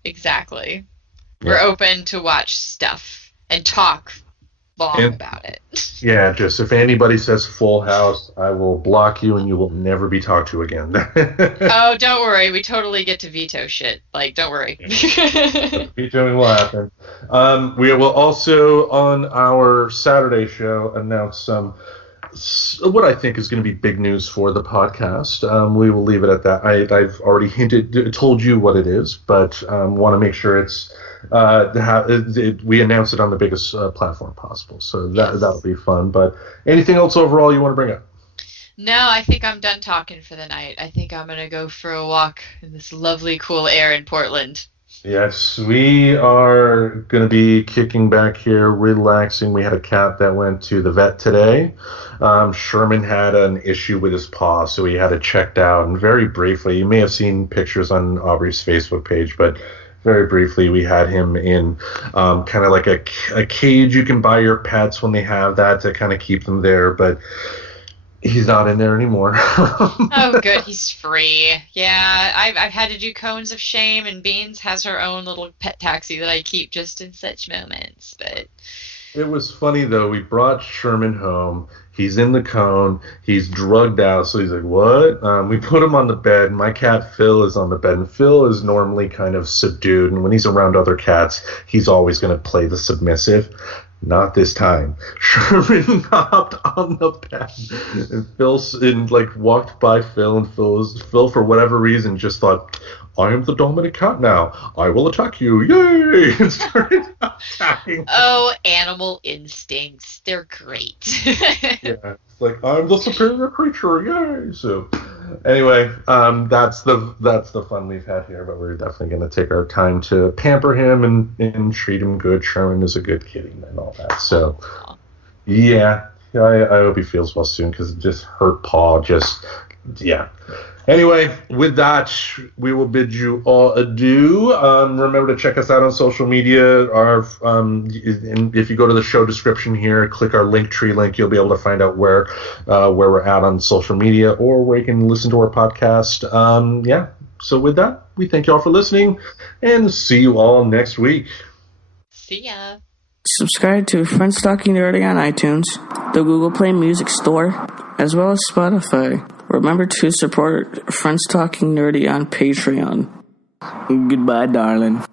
Exactly. Yeah. We're open to watch stuff and talk long about it. Yeah, just if anybody says Full House, I will block you and you will never be talked to again. Oh, don't worry. We totally get to veto shit. Like, don't worry. Vetoing will happen. We will also, on our Saturday show, announce some what I think is going to be big news for the podcast. We will leave it at that. I've already told you what it is, but want to make sure it's we announce it on the biggest platform possible. So that'll be fun. But anything else overall you want to bring up? No, I think I'm done talking for the night. I think I'm going to go for a walk in this lovely, cool air in Portland. Yes, we are going to be kicking back here, relaxing. We had a cat that went to the vet today. Sherman had an issue with his paw, so he had it checked out. And very briefly, you may have seen pictures on Aubrey's Facebook page, but very briefly, we had him in kind of like a cage you can buy your pets when they have that to kind of keep them there, but he's not in there anymore. Oh, good. He's free. Yeah, I've had to do cones of shame, and Beans has her own little pet taxi that I keep just in such moments. But it was funny, though. We brought Sherman home. He's in the cone. He's drugged out. So he's like, what? We put him on the bed. My cat Phil is on the bed. And Phil is normally kind of subdued. And when he's around other cats, he's always going to play the submissive. Not this time. Sherman hopped on the bed. And Phil walked by Phil. And Phil, for whatever reason, just thought, I am the dominant cat now. I will attack you. Yay! And started attacking. Oh, animal instincts. They're great. Yeah, it's like, I'm the superior creature. Yay! So, anyway, that's the fun we've had here, but we're definitely going to take our time to pamper him and treat him good. Sherman is a good kitty and all that. So, yeah, I hope he feels well soon because it just hurt paw. Yeah. Anyway, with that, we will bid you all adieu. Remember to check us out on social media. And if you go to the show description here, click our Linktree link, you'll be able to find out where we're at on social media or where you can listen to our podcast. So with that, we thank you all for listening and see you all next week. See ya. Subscribe to Friends Talking Nerdy on iTunes, the Google Play Music Store, as well as Spotify. Remember to support Friends Talking Nerdy on Patreon. Goodbye, darling.